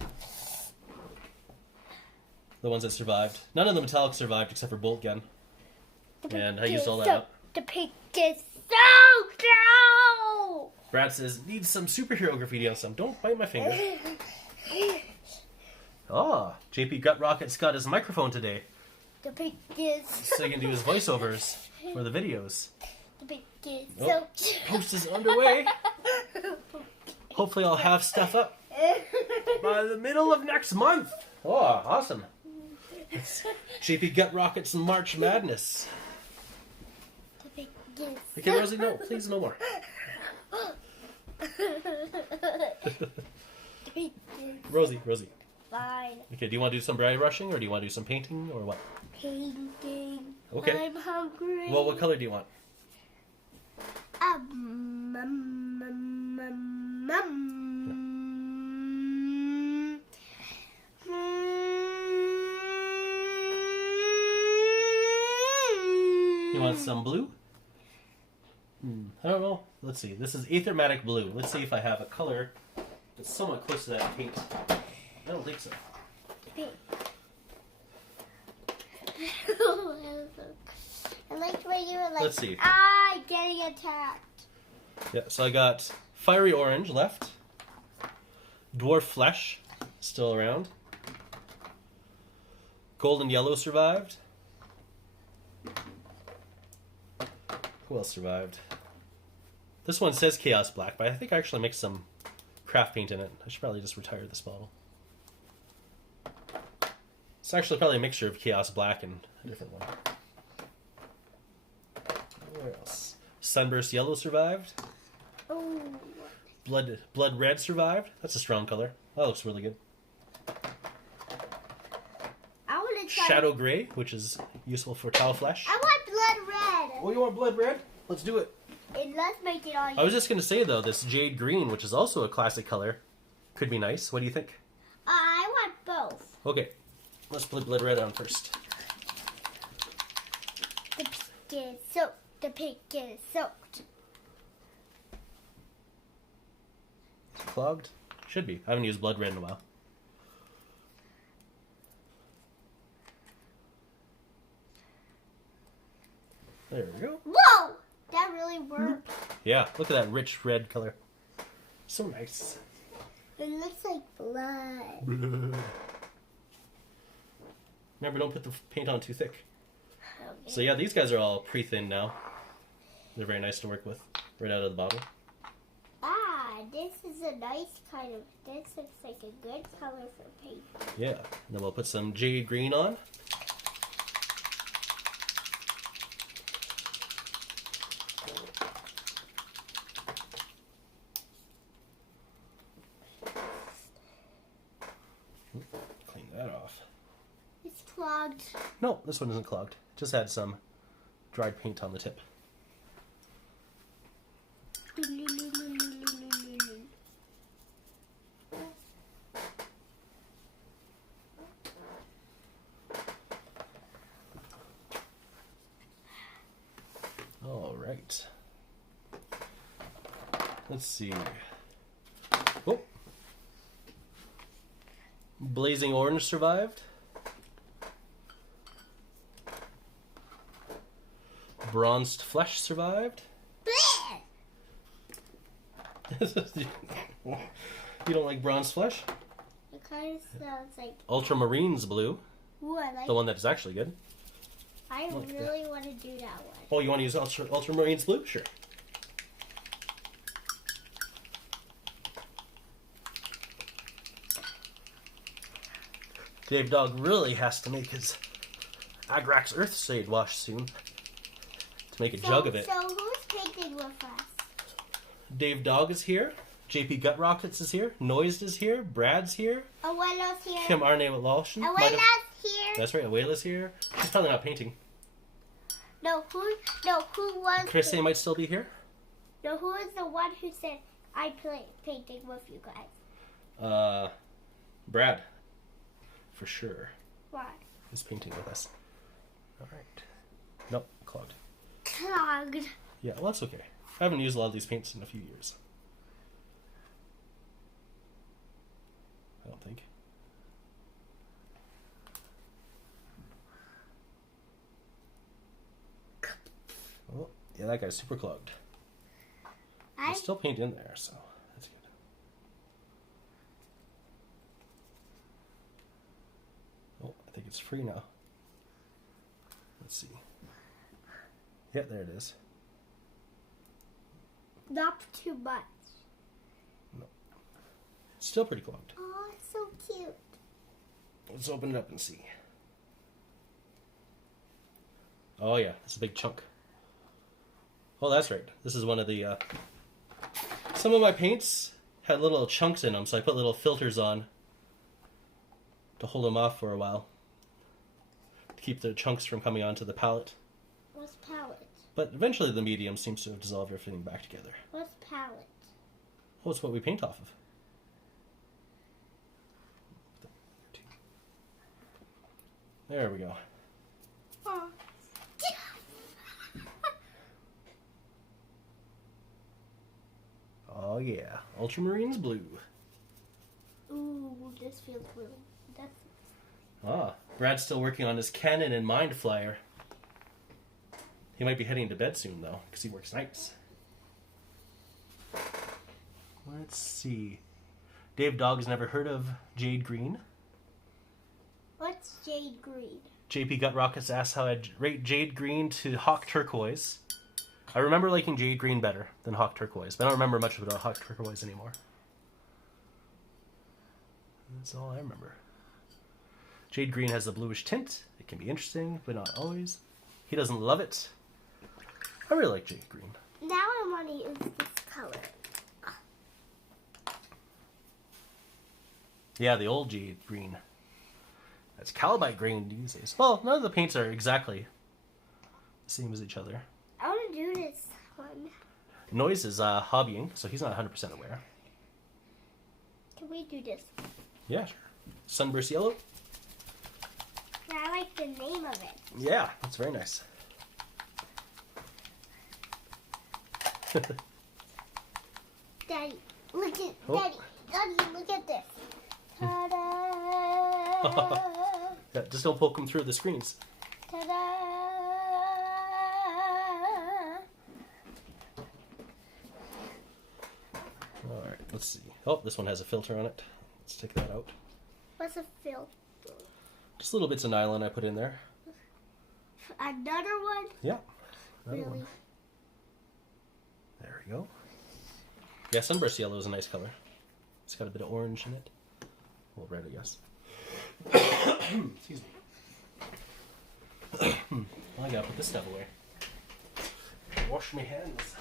The ones that survived. None of the metallic survived except for Bolt Gun. And I used all that up. The pink is soaked. No! Brad says, need some superhero graffiti on some. Don't bite my finger. Ah, JP Gut Rocket's got his microphone today. The pink is So he can do his voiceovers for the videos. The pink is Oh, soaked. post is underway. Hopefully I'll have stuff up by the middle of next month. Oh, awesome. It's JP Gut Rocket's March Madness. The pink Okay, Rosie, no, please, no more. Rosie. Fine. Okay, do you want to do some dry brushing, or do you want to do some painting, or what? Painting. Okay. I'm hungry. Well, what color do you want? You want some blue? I don't know. Let's see. This is Aethermatic Blue. Let's see if I have a color that's somewhat close to that paint. I don't think so. Pink. I like where you were like, Let's see. Getting attacked. Yeah, so I got Fiery Orange left. Dwarf Flesh, still around. Golden Yellow survived. Who else survived? This one says Chaos Black, but I think I actually mixed some craft paint in it. I should probably just retire this bottle. It's actually probably a mixture of Chaos Black and a different one. Where else? Sunburst Yellow survived. Oh. Blood Red survived. That's a strong color. That looks really good. I want to try Shadow Gray, which is useful for towel flesh. I want blood red. Oh, you want blood red? Let's do it. And let's make it on. I was just going to say, though, this Jade Green, which is also a classic color, could be nice. What do you think? I want both. Okay. Let's put blood red on first. The pink is soaked. The pink is soaked. Clogged? Should be. I haven't used blood red in a while. There we go. Whoa! That really worked. Yeah, look at that rich red color. So nice. It looks like blood. Remember, don't put the paint on too thick. Okay. So yeah, these guys are all pre-thinned now. They're very nice to work with, right out of the bottle. This is a nice kind of, this looks like a good color for paint. Yeah, and then we'll put some Jade Green on. Clean that off. It's clogged. No, this one isn't clogged. Just had some dried paint on the tip. All right. Let's see. Oh. Blazing Orange survived. Bronzed Flesh survived. You don't like bronze flesh? It kind of sounds like... Ultramarines Blue. Ooh, I like The one that's actually good. I really want to do that one. Oh, you want to use Ultramarines Blue? Sure. Dave Dog really has to make his Agrax Earthshade wash soon. To make a jug of it. So who's painting with us? Dave Dog is here. JP Gut Rockets is here. Noised is here. Brad's here. Abuelo's here. Kim Arne Lawson. Abuela's here. That's right, Abuela's here. She's probably not painting. Who was... Chris might still be here. No, who was the one who said, I play painting with you guys? Brad. For sure. Why? Is painting with us. Alright. Nope, clogged. Clogged. Yeah, well, that's okay. I haven't used a lot of these paints in a few years. I don't think. Oh, yeah, that guy's super clogged. There's still paint in there, so that's good. Oh, I think it's free now. Let's see. Yeah, there it is. Not too much. No. It's still pretty clogged. Oh, it's so cute. Let's open it up and see. Oh yeah, it's a big chunk. Oh, that's right. This is one of the... some of my paints had little chunks in them, so I put little filters on to hold them off for a while. To keep the chunks from coming onto the palette. What's palette? But eventually the medium seems to have dissolved everything back together. What's palette? Oh, it's what we paint off of. There we go. Oh. Oh yeah, Ultramarines blue. Ooh, this feels blue. That's... Ah, Brad's still working on his Cannon and Mind Flyer. He might be heading to bed soon though, because he works nights. Let's see. Dave Dogg's never heard of Jade Green. What's Jade Green? JP Gut Rockets asked how I'd rate Jade Green to Hawk Turquoise. I remember liking Jade Green better than Hawk Turquoise, but I don't remember much about Hawk Turquoise anymore. That's all I remember. Jade Green has a bluish tint. It can be interesting, but not always. He doesn't love it. I really like Jade Green. Now I want to use this color. Yeah, the old Jade Green. That's Calibite Green these days. Well, none of the paints are exactly the same as each other. I want to do this one. Noise is hobbying, so he's not 100% aware. Can we do this? Yeah, sure. Sunburst Yellow? Yeah, I like the name of it. Yeah, that's very nice. Daddy, look at Oh. Daddy, look at this. Ta-da! Yeah, just don't poke him through the screens. Ta-da! Alright, let's see. Oh, this one has a filter on it. Let's take that out. What's a filter? Just little bits of nylon I put in there. Another one? Yeah. Another Really? one. There we go. Yeah, Sunburst Yellow is a nice color. It's got a bit of orange in it. Well, red, I guess. Excuse me. I gotta put this stuff away. Wash my hands.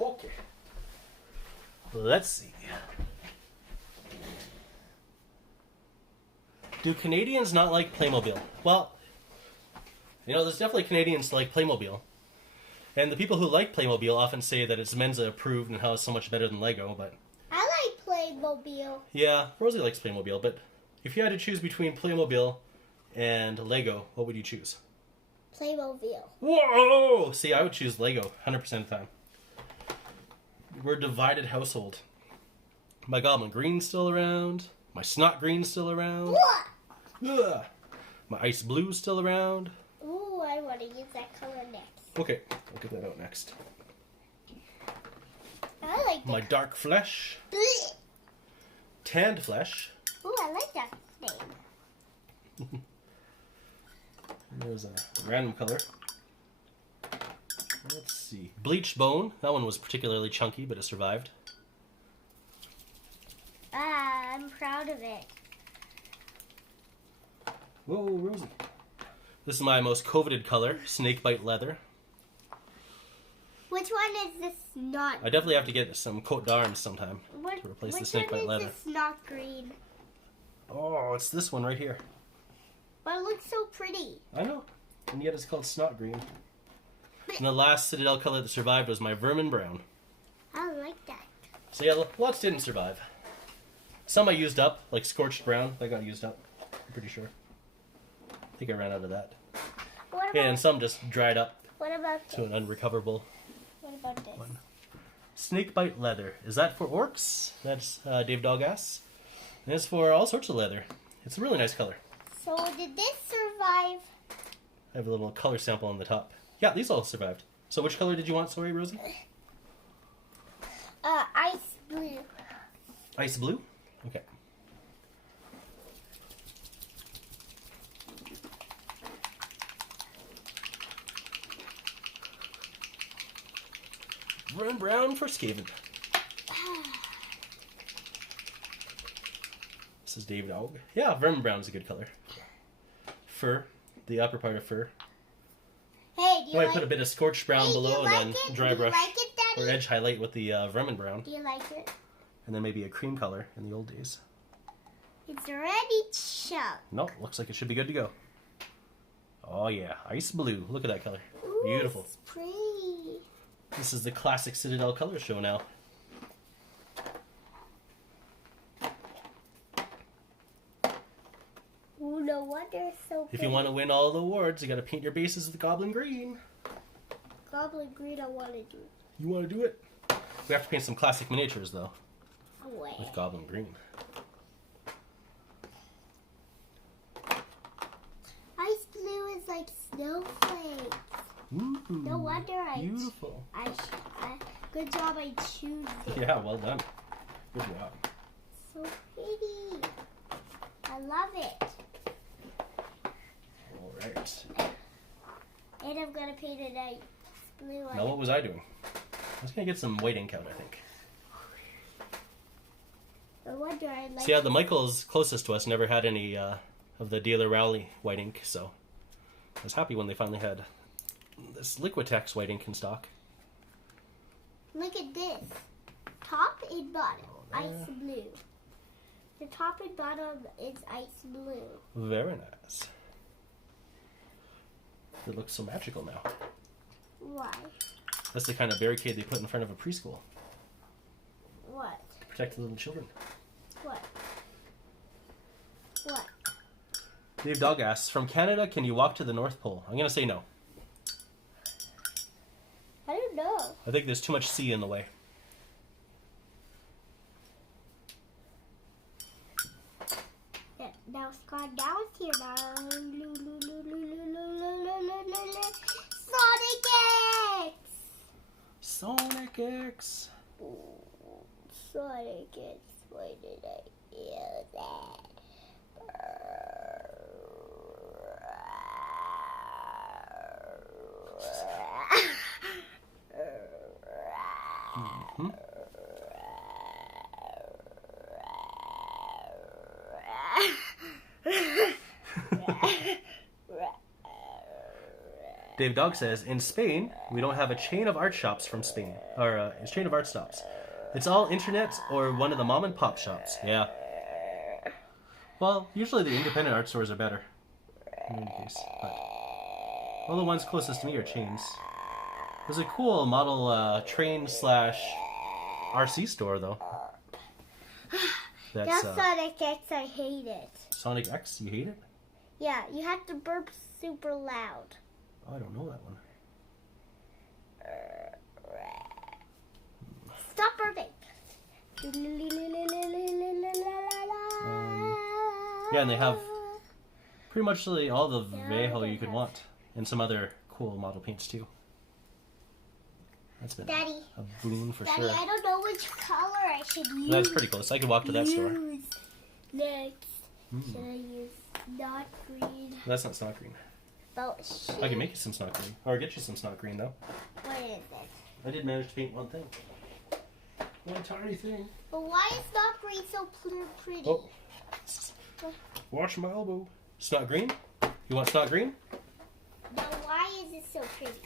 Okay. Let's see. Do Canadians not like Playmobil? Well, you know, there's definitely Canadians who like Playmobil. And the people who like Playmobil often say that it's Mensa approved and how it's so much better than Lego, but... I like Playmobil. Yeah, Rosie likes Playmobil, but if you had to choose between Playmobil and Lego, what would you choose? Playmobil. Whoa! See, I would choose Lego 100% of the time. We're a divided household. My Goblin Green's still around. My Snot Green's still around. What? Ugh. My Ice Blue's still around. Ooh, I want to use that color next. Okay, I'll get that out next. I like My Dark Flesh. Tanned Flesh. Ooh, I like that name. There's a random color. Let's see. Bleached Bone. That one was particularly chunky, but it survived. Ah, I'm proud of it. Whoa, Rosie. This is my most coveted color, Snakebite Leather. Which one is this not? I definitely have to get some coat d'arms sometime to replace the Which Snakebite one Leather. is this not green? Oh, it's this one right here. But it looks so pretty. I know. And yet it's called Snot Green. And the last Citadel color that survived was my Vermin Brown. I like that. So yeah, lots didn't survive. Some I used up, like Scorched Brown. That got used up. I'm pretty sure. I think I ran out of that. What about, And some just dried up what about to this? an unrecoverable What about this? one. Snakebite Leather. Is that for orcs? That's Dave Dog asks. And it's for all sorts of leather. It's a really nice color. So did this survive? I have a little color sample on the top. Yeah, these all survived. So which color did you want, sorry, Rosie? Ice blue. Ice blue? Okay. Vermin Brown for Skaven. This is Dave Dog. Yeah, Vermin Brown is a good color. Fur, the upper part of fur. Hey, do you I like put a bit of scorched brown below, and then dry brush Daddy? or edge highlight with the Vermin Brown. Do you like it? And then maybe a cream color in the old days. It's already chunk. Nope, looks like it should be good to go. Oh yeah, ice blue. Look at that color. Ooh, Beautiful. It's pretty. This is the classic Citadel color show now. Ooh, no wonder it's so If you want to win all the awards, you got to paint your bases with Goblin Green. Goblin green, I want to do. You want to do it? We have to paint some classic miniatures though Away. with Goblin Green. Ice blue is like snowflakes. Ooh, No wonder beautiful. Good job, I choose it. Yeah, well done. Good job. So pretty. I love it. All right. And I'm gonna paint a nice blue on Now it. what was I doing? I was gonna get some white ink out, I think. No wonder I like See, yeah, the Michaels closest to us never had any of the Dealer Rowley white ink, so I was happy when they finally had this Liquitex white ink in stock. Look at this. Top and bottom, there. ice blue. The top and bottom is ice blue. Very nice. It looks so magical now. Why? That's the kind of barricade they put in front of a preschool What? to protect the little children. What? What? Dave Dog asks, from Canada, can you walk to the North Pole? I'm going to say no. I don't know. I think there's too much sea in the way. Yeah, now Scott, now it's here now. Sonic X! Sonic X! Sonic X, why did I hear that? Mm-hmm. Dave Dog says, in Spain, we don't have a chain of art shops from Spain. Or a chain of art stops. It's all internet or one of the mom and pop shops. Yeah. Well, usually the independent art stores are better. In any case. But all the ones closest to me are chains. There's a cool model train / RC store, though. That's Sonic X, I hate it. Sonic X, you hate it? Yeah, you have to burp super loud. Oh, I don't know that one. Stop burping. Yeah, and they have pretty much all the Veho you could want. And some other cool model paints, too. That's been Daddy, a boon for Daddy, sure. I don't know which color I should use. That's pretty close. I could walk to that store. Next. Should I use not green? That's not snot green. Oh, shit. I can make you some snot green. Or get you some snot green, though. What is it? I did manage to paint one thing. One tiny thing. But why is not green so pretty? Oh. Watch my elbow. Snot green? You want snot green? No, why is it so pretty?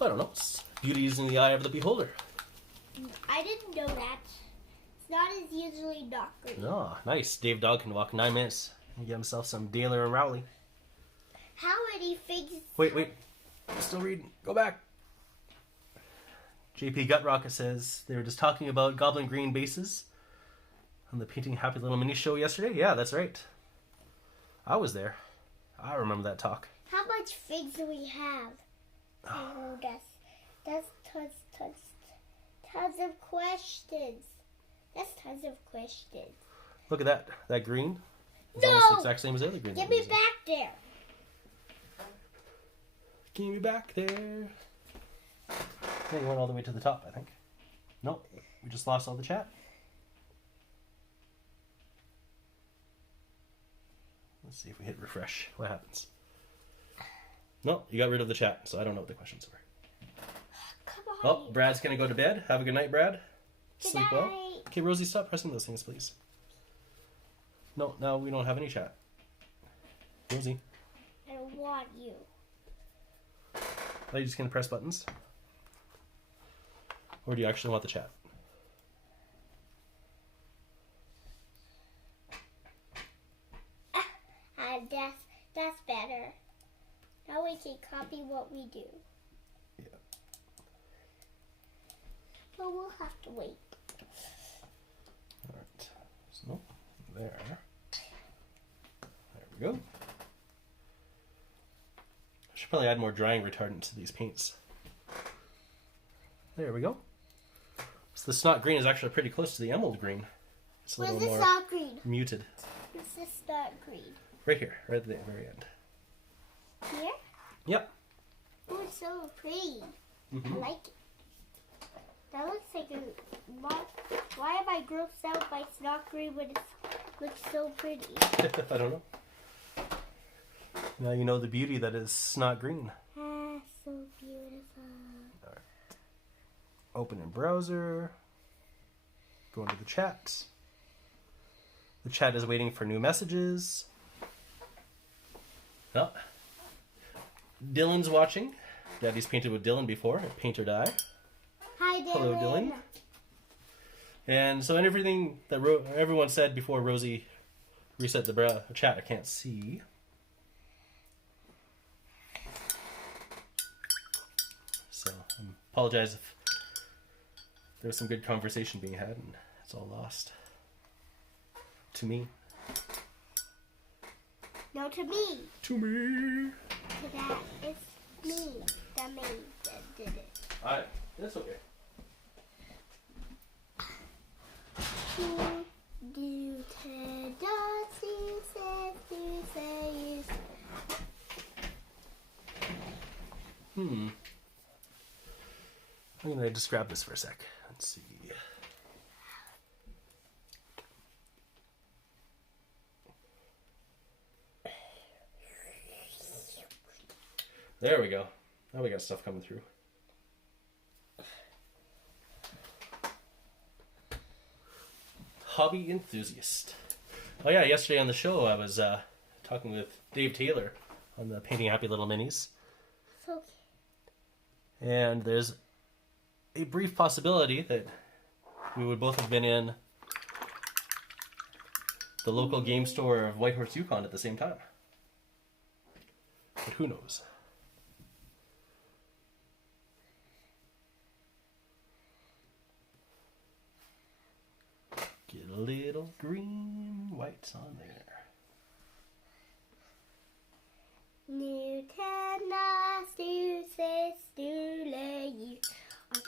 I don't know. It's beauty is in the eye of the beholder. I didn't know that. Snot is usually not green. Oh, nice. Dave Dog can walk 9 minutes and get himself some Daler and Rowley. How many things? Wait. I'm still reading. Go back. JP Gutrocket says they were just talking about Goblin Green bases on the Painting Happy Little Mini show yesterday. Yeah, that's right. I was there. I remember that talk. How much figs do we have? Oh, that's tons of questions. That's tons of questions. Look at that. That green. It's No! almost the exact same as the other green. Get that me we're using. back there. Get me back there. Yeah, you went all the way to the top, I think. Nope. We just lost all the chat. Let's see if we hit refresh. What happens? No, you got rid of the chat, so I don't know what the questions were. Come Oh, Brad's gonna go to bed. Have a good night, Brad. Good Sleep night. well. Okay, Rosie, stop pressing those things, please. No, now we don't have any chat. Rosie. I don't want you. Are you just gonna press buttons? Or do you actually want the chat? That's better. Now we can copy what we do. Yeah. But we'll have to wait. Alright. So, there. There we go. I should probably add more drying retardant to these paints. There we go. So the snot green is actually pretty close to the emerald green. It's a Where's little the more snot green? muted. Where's the snot green? Right here, right at the very end. Here? Yep. Oh, it's so pretty. Mm-hmm. I like it. That looks like a... Why am I grossed out by snot green when it looks so pretty? I don't know. Now you know the beauty that is snot green. Ah, so beautiful. All right. Open in browser. Go into the chat. The chat is waiting for new messages. Oh. Dylan's watching. Daddy's painted with Dylan before at Paint or Die. Hi, Dylan. Hello, Dylan. And so, in everything that everyone said before Rosie reset the chat, I can't see. So, I apologize if there was some good conversation being had and it's all lost. To me. No, to me. To me. To that. It's me. That did it. Alright, that's okay. I'm gonna just grab this for a sec. Let's see. There we go. Now we got stuff coming through. Hobby enthusiast. Oh yeah, yesterday on the show I was talking with Dave Taylor on the Painting Happy Little Minis. Okay. And there's a brief possibility that we would both have been in the local game store of Whitehorse, Yukon at the same time. But who knows? Get a little green whites on there. Nutella, Stuces, Stule,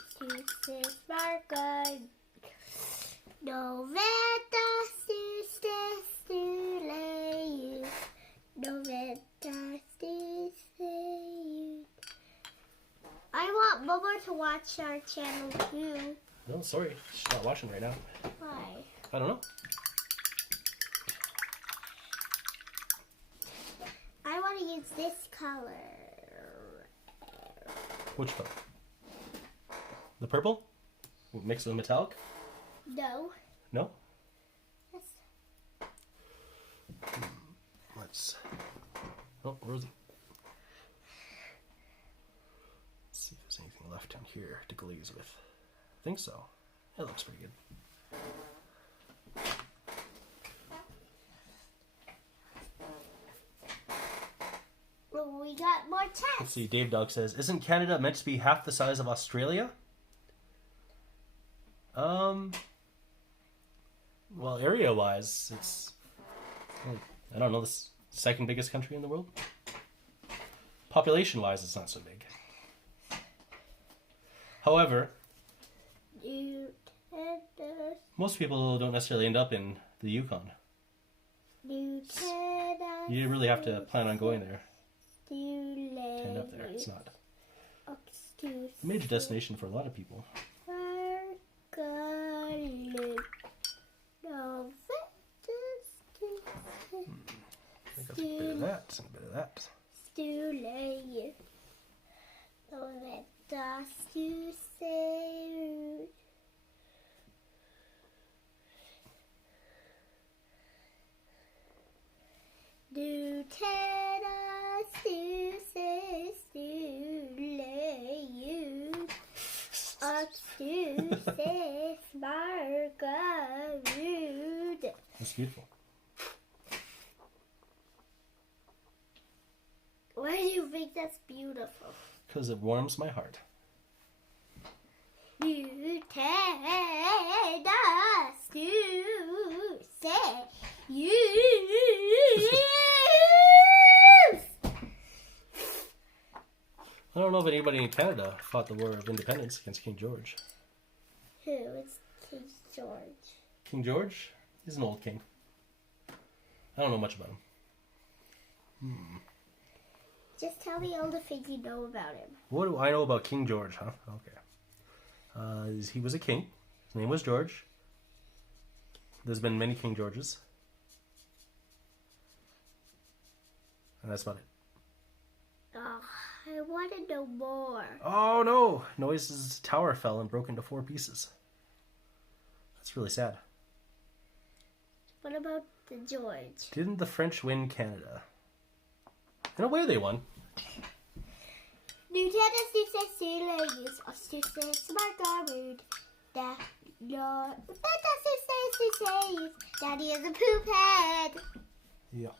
Stuces, Barricade. Noventa, Stuces, Stule, Noventa, Stuces. I want Mama to watch our channel too. No, sorry. She's not watching right now. Why? I don't know. I want to use this color. Which color? The purple? Mixed with metallic? No. No? Yes. Let's... Oh, Rosie. Let's see if there's anything left down here to glaze with. I think so. It looks pretty good. Well, we got more tests. Let's see, Dave Dog says, isn't Canada meant to be half the size of Australia? Well, area-wise, it's, I don't know, the second biggest country in the world. Population-wise, it's not so big. However, most people don't necessarily end up in the Yukon. You really have to plan on going there to end up there. It's not a major destination for a lot of people. I got a bit of that and a bit of that. Das du sehr du tädas du ses du leut och du ses Margarud. That's beautiful. Why do you think that's beautiful? Because it warms my heart. Du tädas du ses I don't know if anybody in Canada fought the War of Independence against King George. Who is King George? King George? He's an old king. I don't know much about him. Just tell me all the things you know about him. What do I know about King George, huh? Okay. He was a king. His name was George. There's been many King Georges. And that's about it. Oh, I want to know more. Oh no! Noyes' tower fell and broke into 4 pieces. That's really sad. What about the George? Didn't the French win Canada? In a way they won. Nu tädas du ses Syrleus och du ses Margarud. Daddy is a poop head. Ja.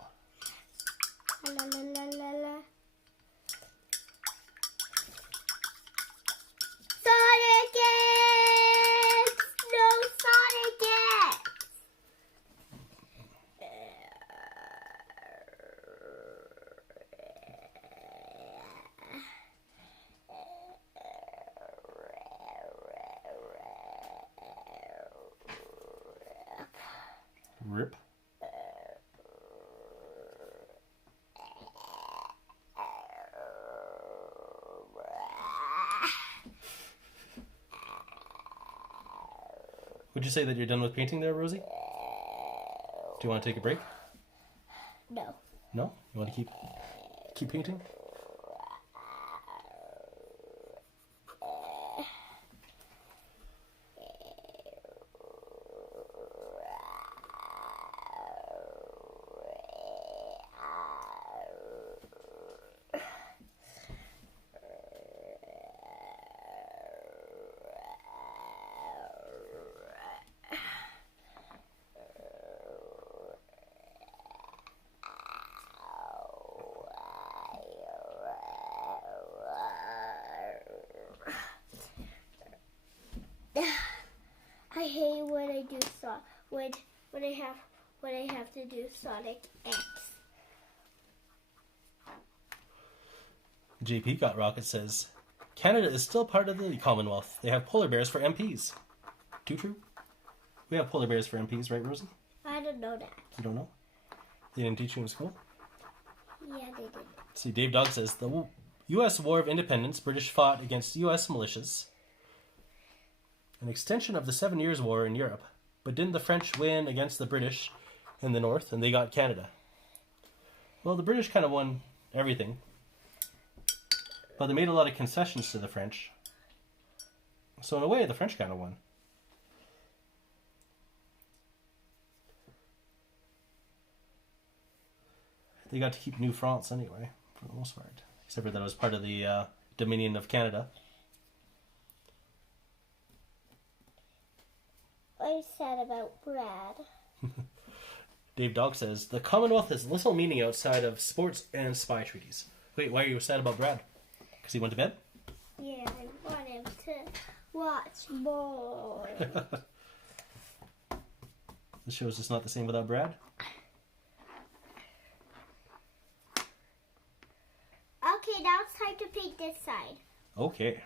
La la la la la. Sonic X! No Sonic X! Rip. Would you say that you're done with painting there, Rosie? Do you want to take a break? No. No? You want to keep painting? I hate when I do when I have to do Sonic X. JP Got Rocket says, Canada is still part of the Commonwealth. They have polar bears for MPs. Too true? We have polar bears for MPs, right, Rosie? I don't know that. You don't know? They didn't teach you in school? Yeah, they did. See, Dave Dog says, the U.S. War of Independence, British fought against U.S. militias. An extension of the 7 Years' War in Europe. But didn't the French win against the British in the north, and they got Canada? Well, the British kind of won everything. But they made a lot of concessions to the French. So in a way, the French kind of won. They got to keep New France anyway, for the most part. Except for that it was part of the Dominion of Canada. I'm sad about Brad. Dave Dog says, the Commonwealth has little meaning outside of sports and spy treaties. Wait, why are you sad about Brad? Because he went to bed? Yeah, I want him to watch more. The show's just not the same without Brad? Okay, now it's time to paint this side. Okay.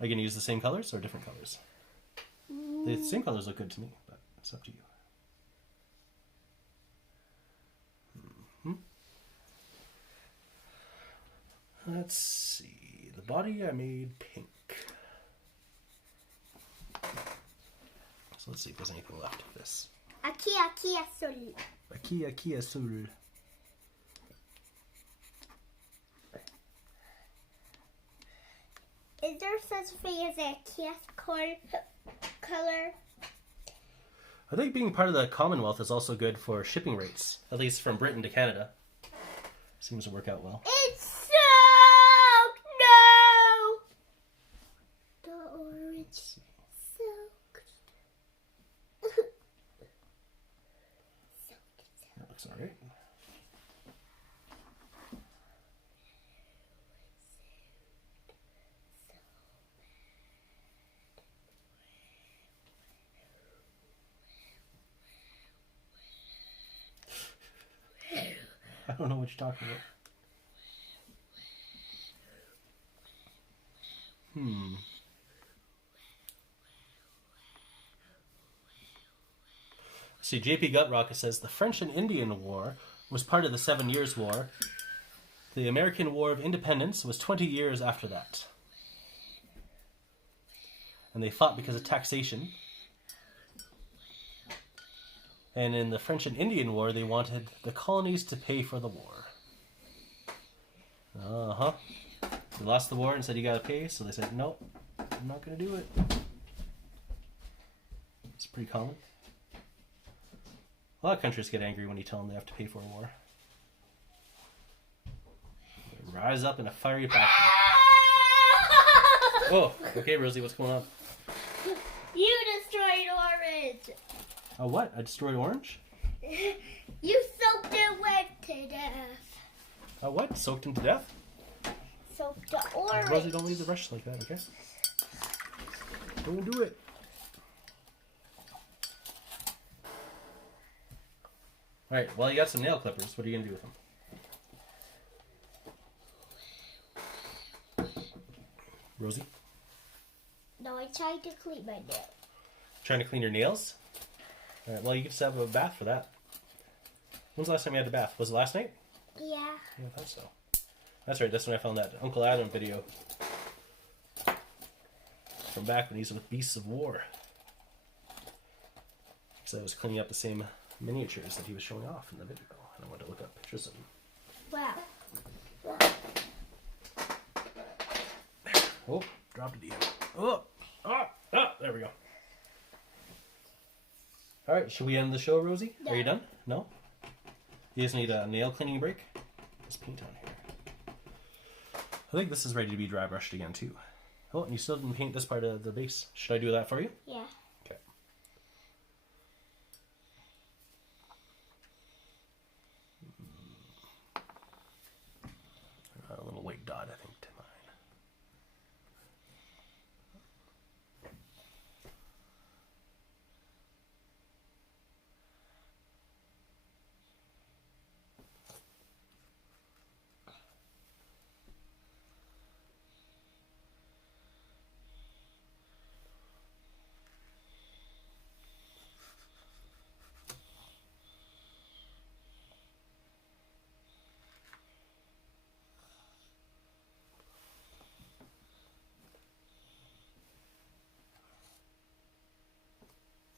Are you going to use the same colors or different colors? The same colors look good to me, but it's up to you. Let's see. The body I made pink. So let's see if there's anything left of this. Aquí azul. Aquí azul. Is there philosophy is a color? I think being part of the Commonwealth is also good for shipping rates, at least from Britain to Canada. Seems to work out well. It's soaked! No! The orange soaked. That looks alright. I don't know what you're talking about. See, JP Gutrocket says the French and Indian War was part of the 7 Years' War. The American War of Independence was 20 years after that. And they fought because of taxation. And in the French and Indian War, they wanted the colonies to pay for the war. They lost the war and said, you gotta pay, so they said, nope, I'm not gonna do it. It's pretty common. A lot of countries get angry when you tell them they have to pay for a war. They rise up in a fiery passion. Oh, okay, Rosie, what's going on? You destroyed orange. Oh, what? I destroyed orange? You soaked it wet to death. Oh, what? Soaked him to death? Soaked the orange. Rosie, don't leave the brush like that, okay? Don't do it. Alright, well, you got some nail clippers. What are you going to do with them? Rosie? No, I tried to clean my nails. Trying to clean your nails? Alright, well, you can just have a bath for that. When's the last time you had a bath? Was it last night? Yeah. Yeah, I thought so. That's right, that's when I found that Uncle Adam video. From back when he was with Beasts of War. So I was cleaning up the same miniatures that he was showing off in the video. And I wanted to look up pictures of them. Wow. Oh, dropped it again. There we go. Alright, should we end the show, Rosie? Yeah. Are you done? No? You just need a nail cleaning break? There's paint on here. I think this is ready to be dry brushed again, too. Oh, and you still didn't paint this part of the base. Should I do that for you? Yeah. Okay. A little white dot, I think, to mine.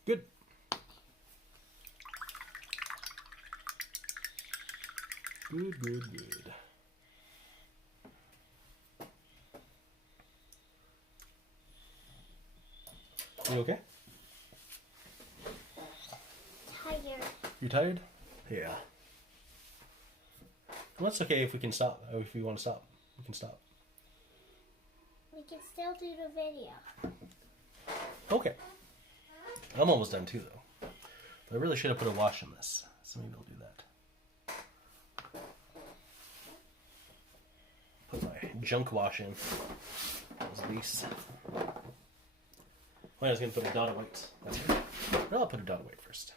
Good. Good. You okay? Tired. You tired? Yeah. Well, that's okay if we can stop. Or if you want to stop, we can stop. We can still do the video. Okay. I'm almost done too, though. But I really should have put a wash in this. So maybe I'll do that. Put my junk wash in. That was least. Well, I was going to put a dot of white. That's good. No, I'll put a dot of white first.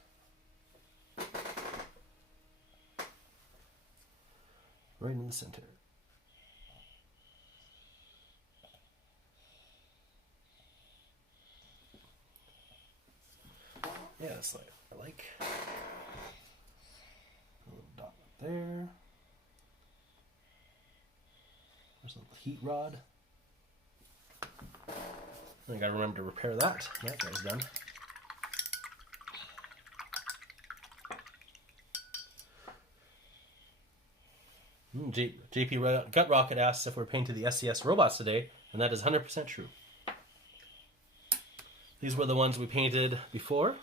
Right in the center. Yeah, that's like I like. A little dot right there. There's a little heat rod. I gotta remember to repair that. That guy's done. JP Gutrocket asks if we're painting the SCS robots today, and that is 100% true. These were the ones we painted before.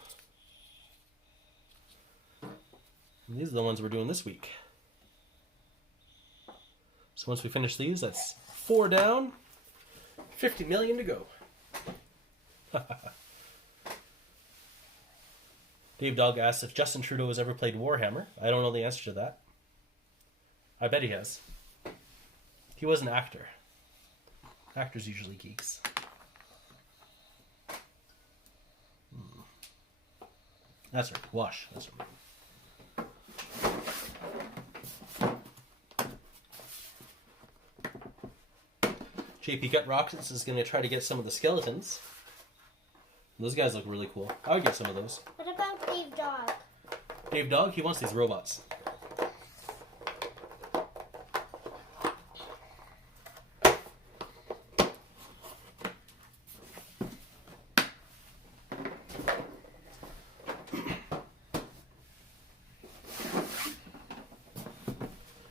And these are the ones we're doing this week. So once we finish these, that's 4 down, 50 million to go. Dave Dog asks if Justin Trudeau has ever played Warhammer. I don't know the answer to that. I bet he has. He was an actor. Actors usually geeks. That's right. Wash. That's right. JP Gut Rockets is going to try to get some of the skeletons. Those guys look really cool. I would get some of those. What about Dave Dog? Dave Dog, he wants these robots.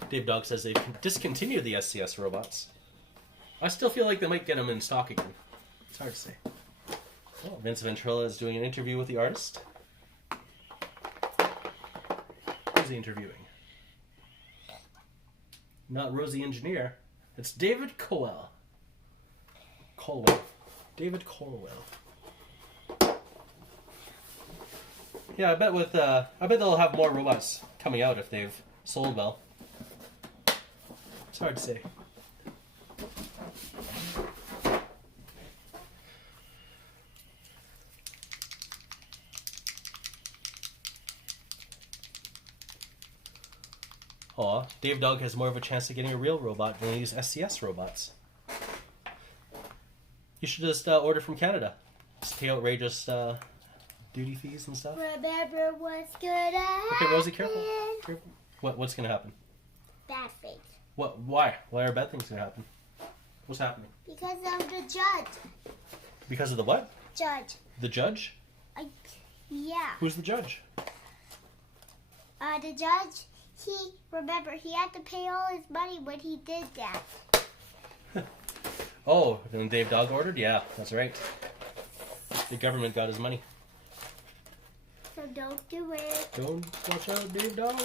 Dave Dog says they've discontinued the SCS robots. I still feel like they might get them in stock again. It's hard to say. Oh, Vince Ventrella is doing an interview with the artist. Who's he interviewing? Not Rosey Engineer. It's David Colwell. David Colwell. Yeah, I bet they'll have more robots coming out if they've sold well. It's hard to say. Aw, Dave Dog has more of a chance of getting a real robot than these SCS robots. You should just order from Canada. Just pay outrageous duty fees and stuff. Remember what's gonna happen. Okay, Rosie, careful. What's gonna happen? Bad things. What? Why? Why are bad things gonna happen? What's happening? Because of the judge. Because of the what? Judge. The judge? Yeah. Who's the judge? The judge, he had to pay all his money when he did that. Oh, then Dave Dog ordered? Yeah, that's right. The government got his money. So don't do it. Don't watch out, Dave Dog.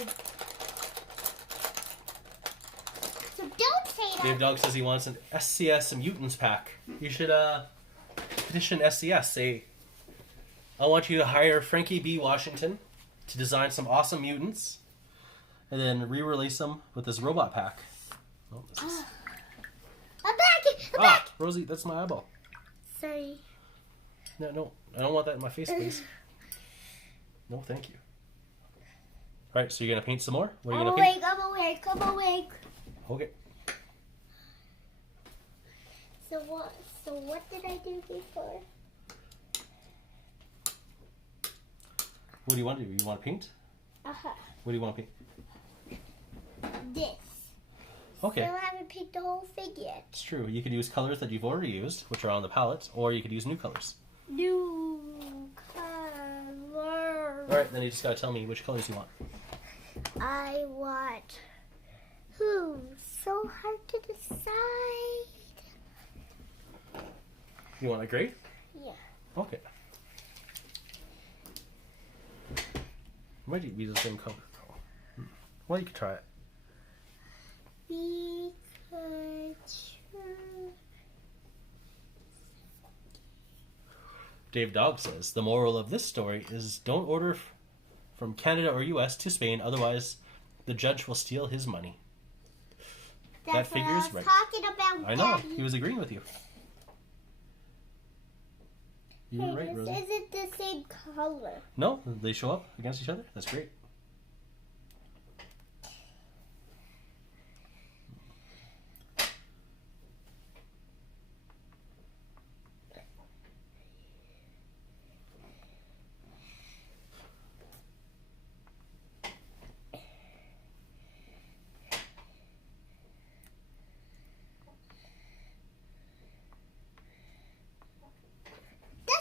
So don't say that. Dave Dog says he wants an SCS Mutants pack. You should petition SCS. Say, I want you to hire Frankie B. Washington to design some awesome mutants and then re-release them with this robot pack. Oh, this is... I'm back! Rosie, that's my eyeball. Sorry. No, I don't want that in my face, please. No, thank you. Alright, so you're going to paint some more? What are you going to paint? I'm awake. Okay. So what did I do before? What do you want to do? You want to paint? Uh-huh. What do you want to paint? This. Okay. Still haven't picked the whole thing yet. It's true. You could use colors that you've already used, which are on the palette, or you could use new colors. New color. Alright, then you just got to tell me which colors you want. I want... so hard to decide. You want a gray? Yeah. Okay. Might be the same color. Well, you could try it. Dave Dog says, the moral of this story is don't order from Canada or US to Spain, otherwise the judge will steal his money. That's that figures right. Talking about I know, Daddy. he was agreeing with you. You were right, Rosie. This isn't the same color. No, they show up against each other. That's great.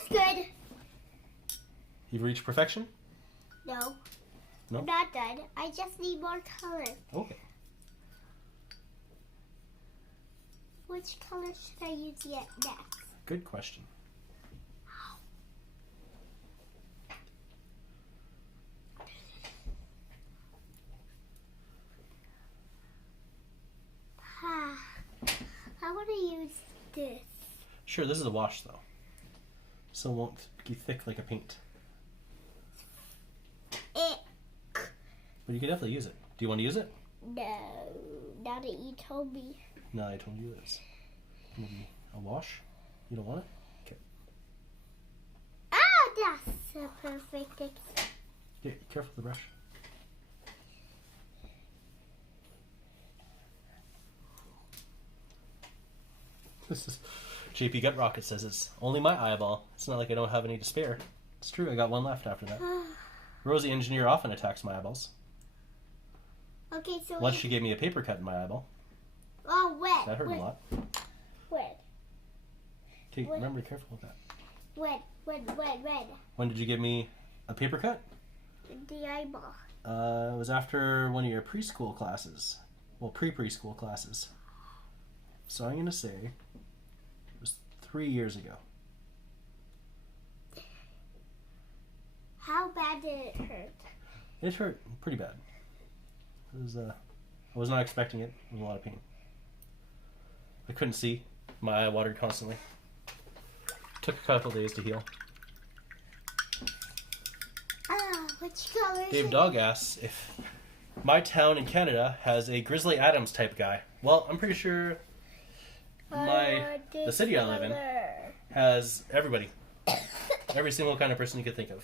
Good. You've reached perfection? No. No? I'm not done. I just need more color. Okay. Which color should I use yet next? Good question. Sure, this is a wash though, so it won't be thick like a paint. But you can definitely use it. Do you want to use it? No, now that you told me. No, I told you this. Maybe a wash? You don't want it? Okay. Ah, that's a perfect thing. Yeah, careful with the brush. This is JP Gut Rocket says it's only my eyeball. It's not like I don't have any to spare. It's true, I got one left after that. Rosey Engineer often attacks my eyeballs. Okay, so once she gave me a paper cut in my eyeball. Oh, when? That hurt a lot. When? Okay, remember, be careful with that. When? When did you give me a paper cut? The eyeball. It was after one of your preschool classes. Well, pre-preschool classes. So I'm going to say it was 3 years ago. How bad did it hurt? It hurt pretty bad. It was, I was not expecting it. It was a lot of pain. I couldn't see. My eye watered constantly. Took a couple days to heal. Which color? Dave Dog asks if my town in Canada has a Grizzly Adams type guy. Well, I'm pretty sure the city I live in has everybody. Every single kind of person you could think of.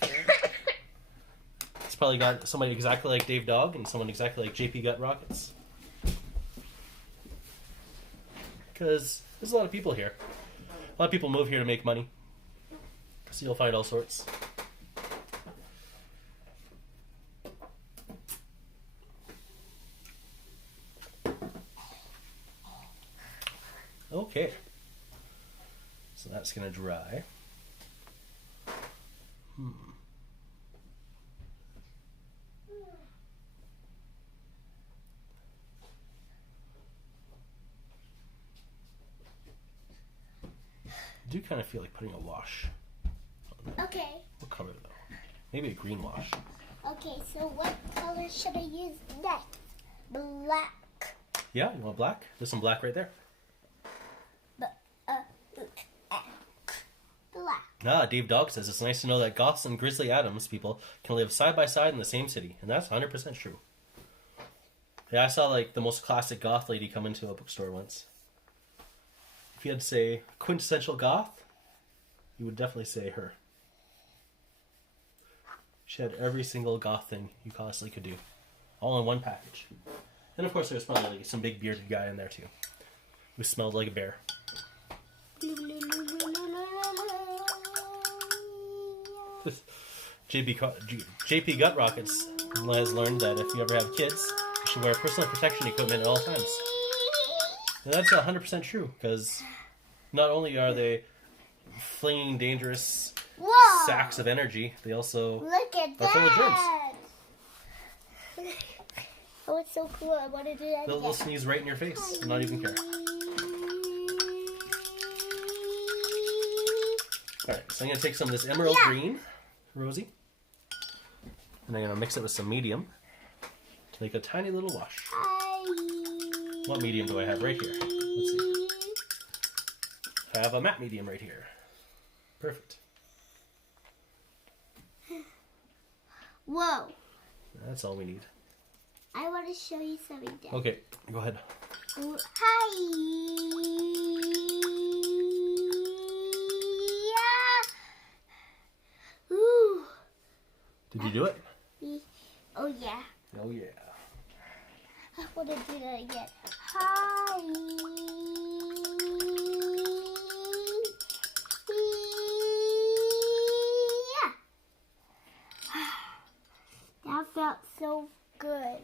It's probably got somebody exactly like Dave Dog and someone exactly like JP Gut Rockets. Because there's a lot of people here. A lot of people move here to make money. So you'll find all sorts. Okay. So that's going to dry. I do kind of feel like putting a wash. Okay. What color though? Maybe a green wash. Okay, so what color should I use next? Black. Yeah, you want black? There's some black right there. Black. Dave Dog says it's nice to know that Goths and Grizzly Adams people can live side by side in the same city, and that's 100% true. Yeah, I saw like the most classic goth lady come into a bookstore once. If you had to say quintessential goth, you would definitely say her. She had every single goth thing you possibly could do, all in one package. And of course, there's probably like some big bearded guy in there too, who smelled like a bear. JP Gut Rockets has learned that if you ever have kids, you should wear personal protection equipment at all times. And that's 100% true, because not only are they flinging dangerous sacks of energy, they also are full of germs. Oh, it's so cool. I want to do that. They'll sneeze right in your face and not even care. Alright, so I'm going to take some of this emerald green, Rosey, and I'm going to mix it with some medium to make a tiny little wash. What medium do I have right here? Let's see. I have a matte medium right here. Perfect. Whoa. That's all we need. I want to show you something. Okay, go ahead. Hi. Yeah. Ooh. Did you do it? Oh, yeah. Oh, yeah. I want to do that again. Hi. Yeah. That felt so good.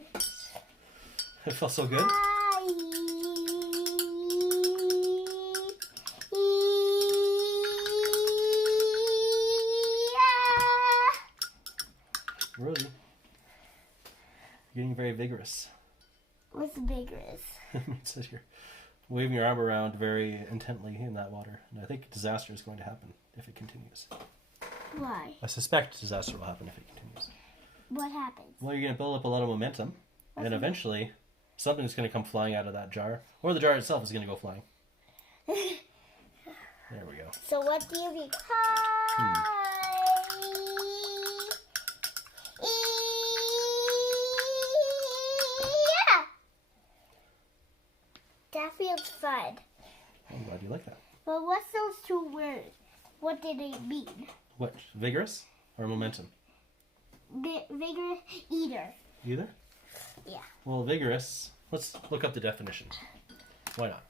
It felt so good? Hi. Rosey, you're getting very vigorous. What's vigorous? It means that you're waving your arm around very intently in that water. And I think disaster is going to happen if it continues. Why? I suspect disaster will happen if it continues. What happens? Well, you're going to build up a lot of momentum. And eventually, something's going to come flying out of that jar. Or the jar itself is going to go flying. There we go. So what do you mean? Yeah. That feels fun. I'm glad you like that. But what's those two words? What did they mean? What? Vigorous or momentum? Vigorous, either. Either? Yeah. Well, vigorous. Let's look up the definition. Why not?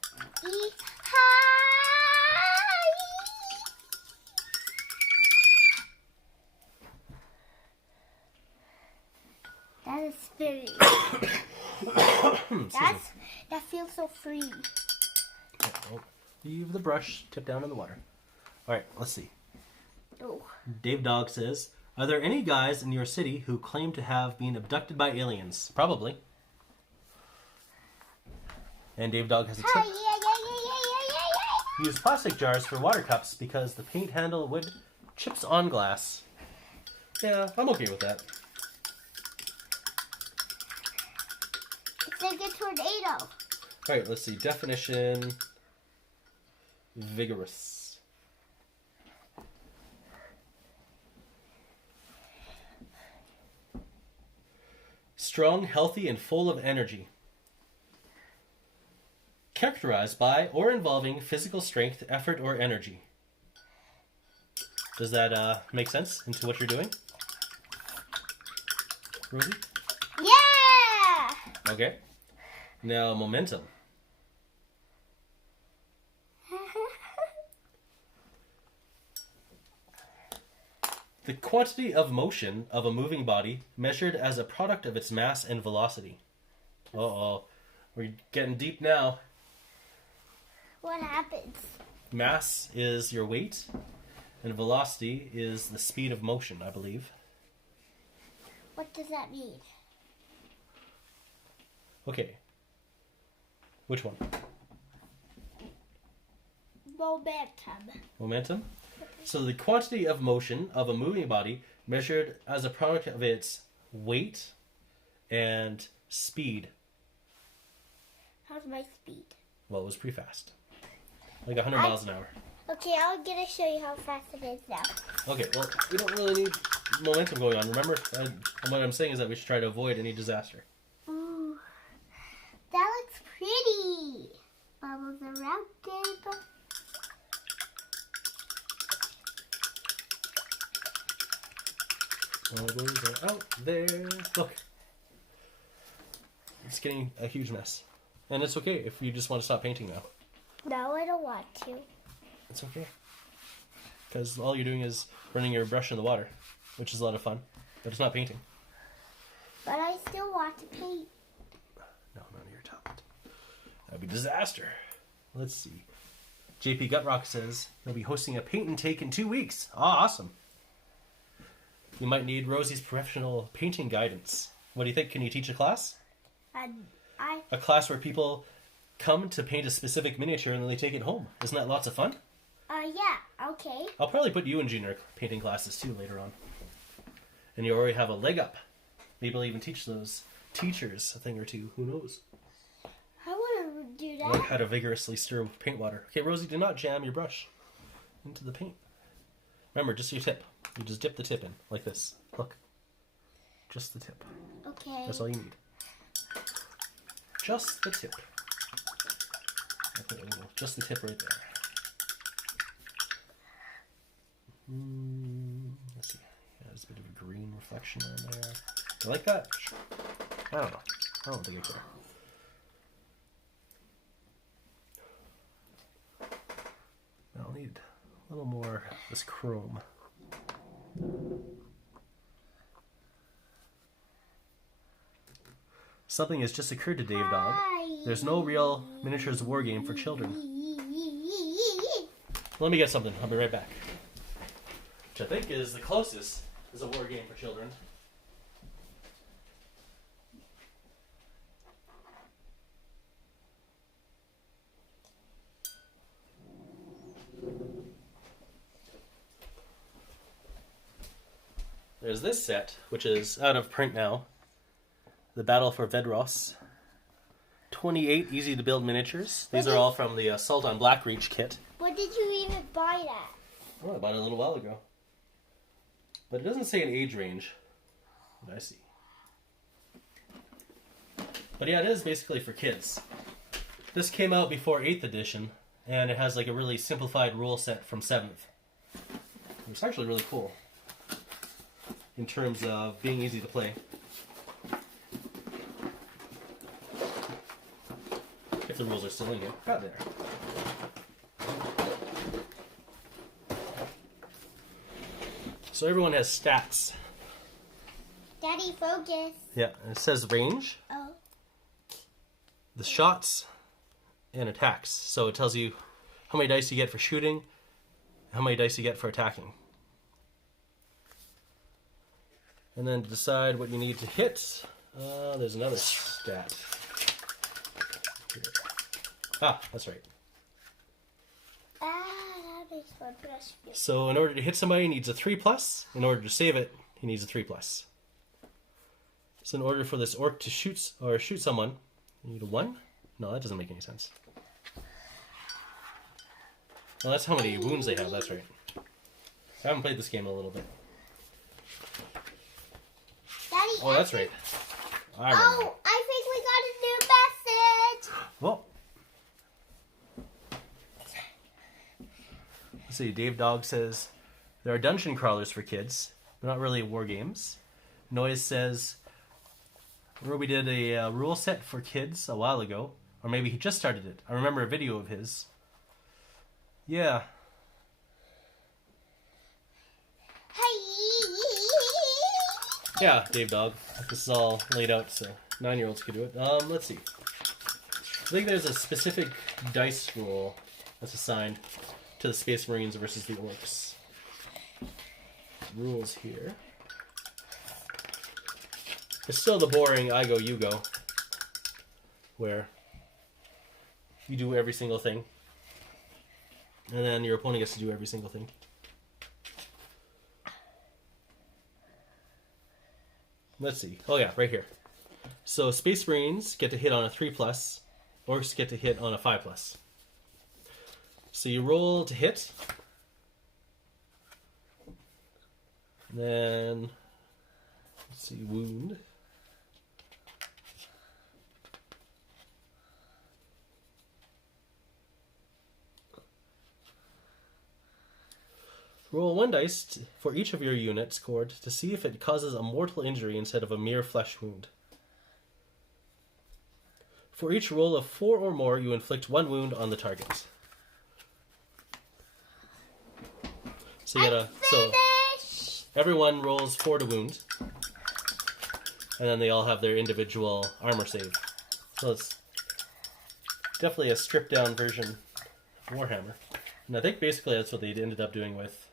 That is spinning. That feels so free. Okay, well, leave the brush, tip down in the water. All right, let's see. Oh. Dave Dog says, are there any guys in your city who claim to have been abducted by aliens? Probably. And Dave Dog has a tip. Use plastic jars for water cups because the paint handle would chips on glass. Yeah, I'm okay with that. It's like a tornado. All right, let's see. Definition. Vigorous. Strong, healthy, and full of energy. Characterized by or involving physical strength, effort, or energy. Does that make sense into what you're doing? Rosie? Yeah! Okay. Now, momentum. The quantity of motion of a moving body measured as a product of its mass and velocity. Uh-oh. We're getting deep now. What happens? Mass is your weight, and velocity is the speed of motion, I believe. What does that mean? Okay. Which one? Momentum. Momentum? So the quantity of motion of a moving body measured as a product of its weight and speed. How's my speed? Well, it was pretty fast. Like 100 miles an hour. Okay, I'm going to show you how fast it is now. Okay, well, we don't really need momentum going on. Remember, what I'm saying is that we should try to avoid any disaster. Ooh, that looks pretty. Bubbles around it. Bubbles are out there. Look. It's getting a huge mess. And it's okay if you just want to stop painting now. No, I don't want to. It's okay. Because all you're doing is running your brush in the water, which is a lot of fun. But it's not painting. But I still want to paint. No, none of your tablet. That would be a disaster. Let's see. JP Gutrock says he'll be hosting a paint and take in 2 weeks. Ah, awesome. You might need Rosie's professional painting guidance. What do you think? Can you teach a class? A class where people come to paint a specific miniature and then they take it home. Isn't that lots of fun? Yeah, okay. I'll probably put you in junior painting classes too later on. And you already have a leg up. Maybe I'll even teach those teachers a thing or two. Who knows? I want to do that. Learn how to vigorously stir with paint water. Okay, Rosie, do not jam your brush into the paint. Remember, just your tip. You just dip the tip in, like this. Look. Just the tip. Okay. That's all you need. Just the tip. Okay, just the tip right there. Let's see. Yeah, there's a bit of a green reflection on there. You like that? I don't know. I don't think I care. I'll need a little more of this chrome. Something has just occurred to Dave Dog. There's no real miniatures war game for children. Let me get something. I'll be right back. Which I think is the closest is a war game for children. There's this set, which is out of print now. The Battle for Vedros. 28 easy-to-build miniatures. These are all from the Assault on Blackreach kit. When did you even buy that? Oh, I bought it a little while ago. But it doesn't say an age range. What I see. But yeah, it is basically for kids. This came out before 8th edition, and it has like a really simplified rule set from 7th. It's actually really cool in terms of being easy to play. If the rules are still in here. Got there. So everyone has stats. Daddy, focus. Yeah, and it says range, Oh. the shots, and attacks. So it tells you how many dice you get for shooting, how many dice you get for attacking. And then to decide what you need to hit, there's another stat. Ah, that's right. That makes my breast feel. So in order to hit somebody, he needs a 3+. In order to save it, he needs a 3+. So in order for this orc to shoot someone, you need a 1? No, that doesn't make any sense. Well, that's how many wounds they have, that's right. I haven't played this game in a little bit. Daddy, Oh, that's right. I remember. Oh, I think we got a new message. Well, let's see. Dave Dog says there are dungeon crawlers for kids. They're not really war games. Noise says Ruby did a rule set for kids a while ago, or maybe he just started it. I remember a video of his. Yeah. Yeah, Dave Dog. This is all laid out so 9-year-olds could do it. Let's see. I think there's a specific dice roll that's assigned to the Space Marines versus the Orcs. Rules here. It's still the boring I go, you go, where you do every single thing, and then your opponent gets to do every single thing. Let's see. Oh yeah, right here. So Space Marines get to hit on a 3+, Orcs get to hit on a 5+. So you roll to hit, and then let's see, wound. Roll 1 dice for each of your units scored to see if it causes a mortal injury instead of a mere flesh wound. For each roll of 4 or more, you inflict 1 wound on the target. So you gotta, everyone rolls 4 to wound, and then they all have their individual armor save. So it's definitely a stripped down version of Warhammer. And I think basically that's what they ended up doing with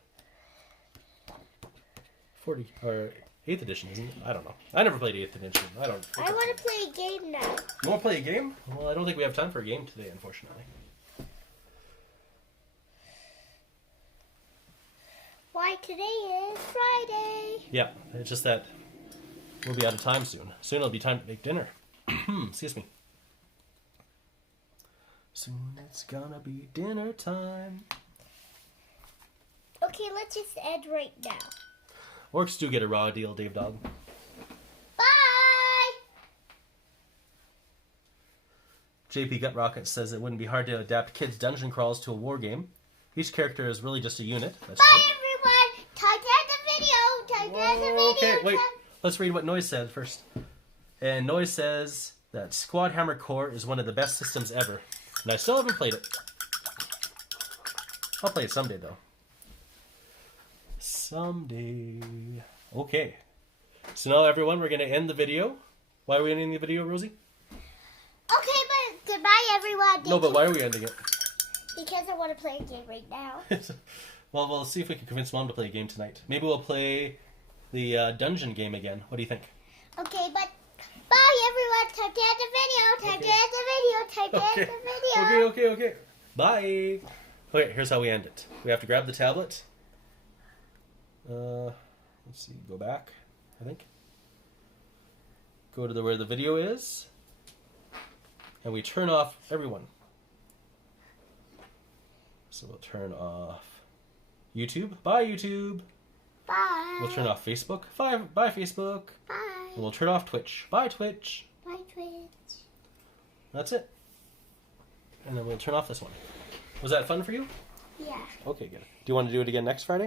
40 or 8th edition, isn't it? I don't know. I never played 8th edition. I want to play a game now. You want to play a game? Well, I don't think we have time for a game today, unfortunately. Why, today is Friday. Yeah, it's just that we'll be out of time soon. Soon it'll be time to make dinner. Excuse me. Soon it's gonna be dinner time. Okay, let's just end right now. Orcs do get a raw deal, Dave Dog. Bye! JP Gut Rocket says it wouldn't be hard to adapt kids' dungeon crawls to a war game. Each character is really just a unit. That's Bye, true. everyone! Time to end the video! Time to end the video! Okay, wait. Let's read what Noise said first. And Noise says that Squad Hammer Core is one of the best systems ever. And I still haven't played it. I'll play it someday, though. Someday. Okay. So now, everyone, we're going to end the video. Why are we ending the video, Rosie? Okay, but goodbye, everyone. No, but why are we ending it? Because I want to play a game right now. Well, we'll see if we can convince Mom to play a game tonight. Maybe we'll play the dungeon game again. What do you think? Okay, but bye, everyone. Time to end the video. Time to end the video. Time to end the video. Okay. Bye. Okay, here's how we end it. We have to grab the tablet. Let's see. Go back, I think. Go to where the video is. And we turn off everyone. So we'll turn off YouTube. Bye, YouTube. Bye. We'll turn off Facebook. Bye, Facebook. Bye. And we'll turn off Twitch. Bye, Twitch. Bye, Twitch. That's it. And then we'll turn off this one. Was that fun for you? Yeah. Okay, good. Do you want to do it again next Friday?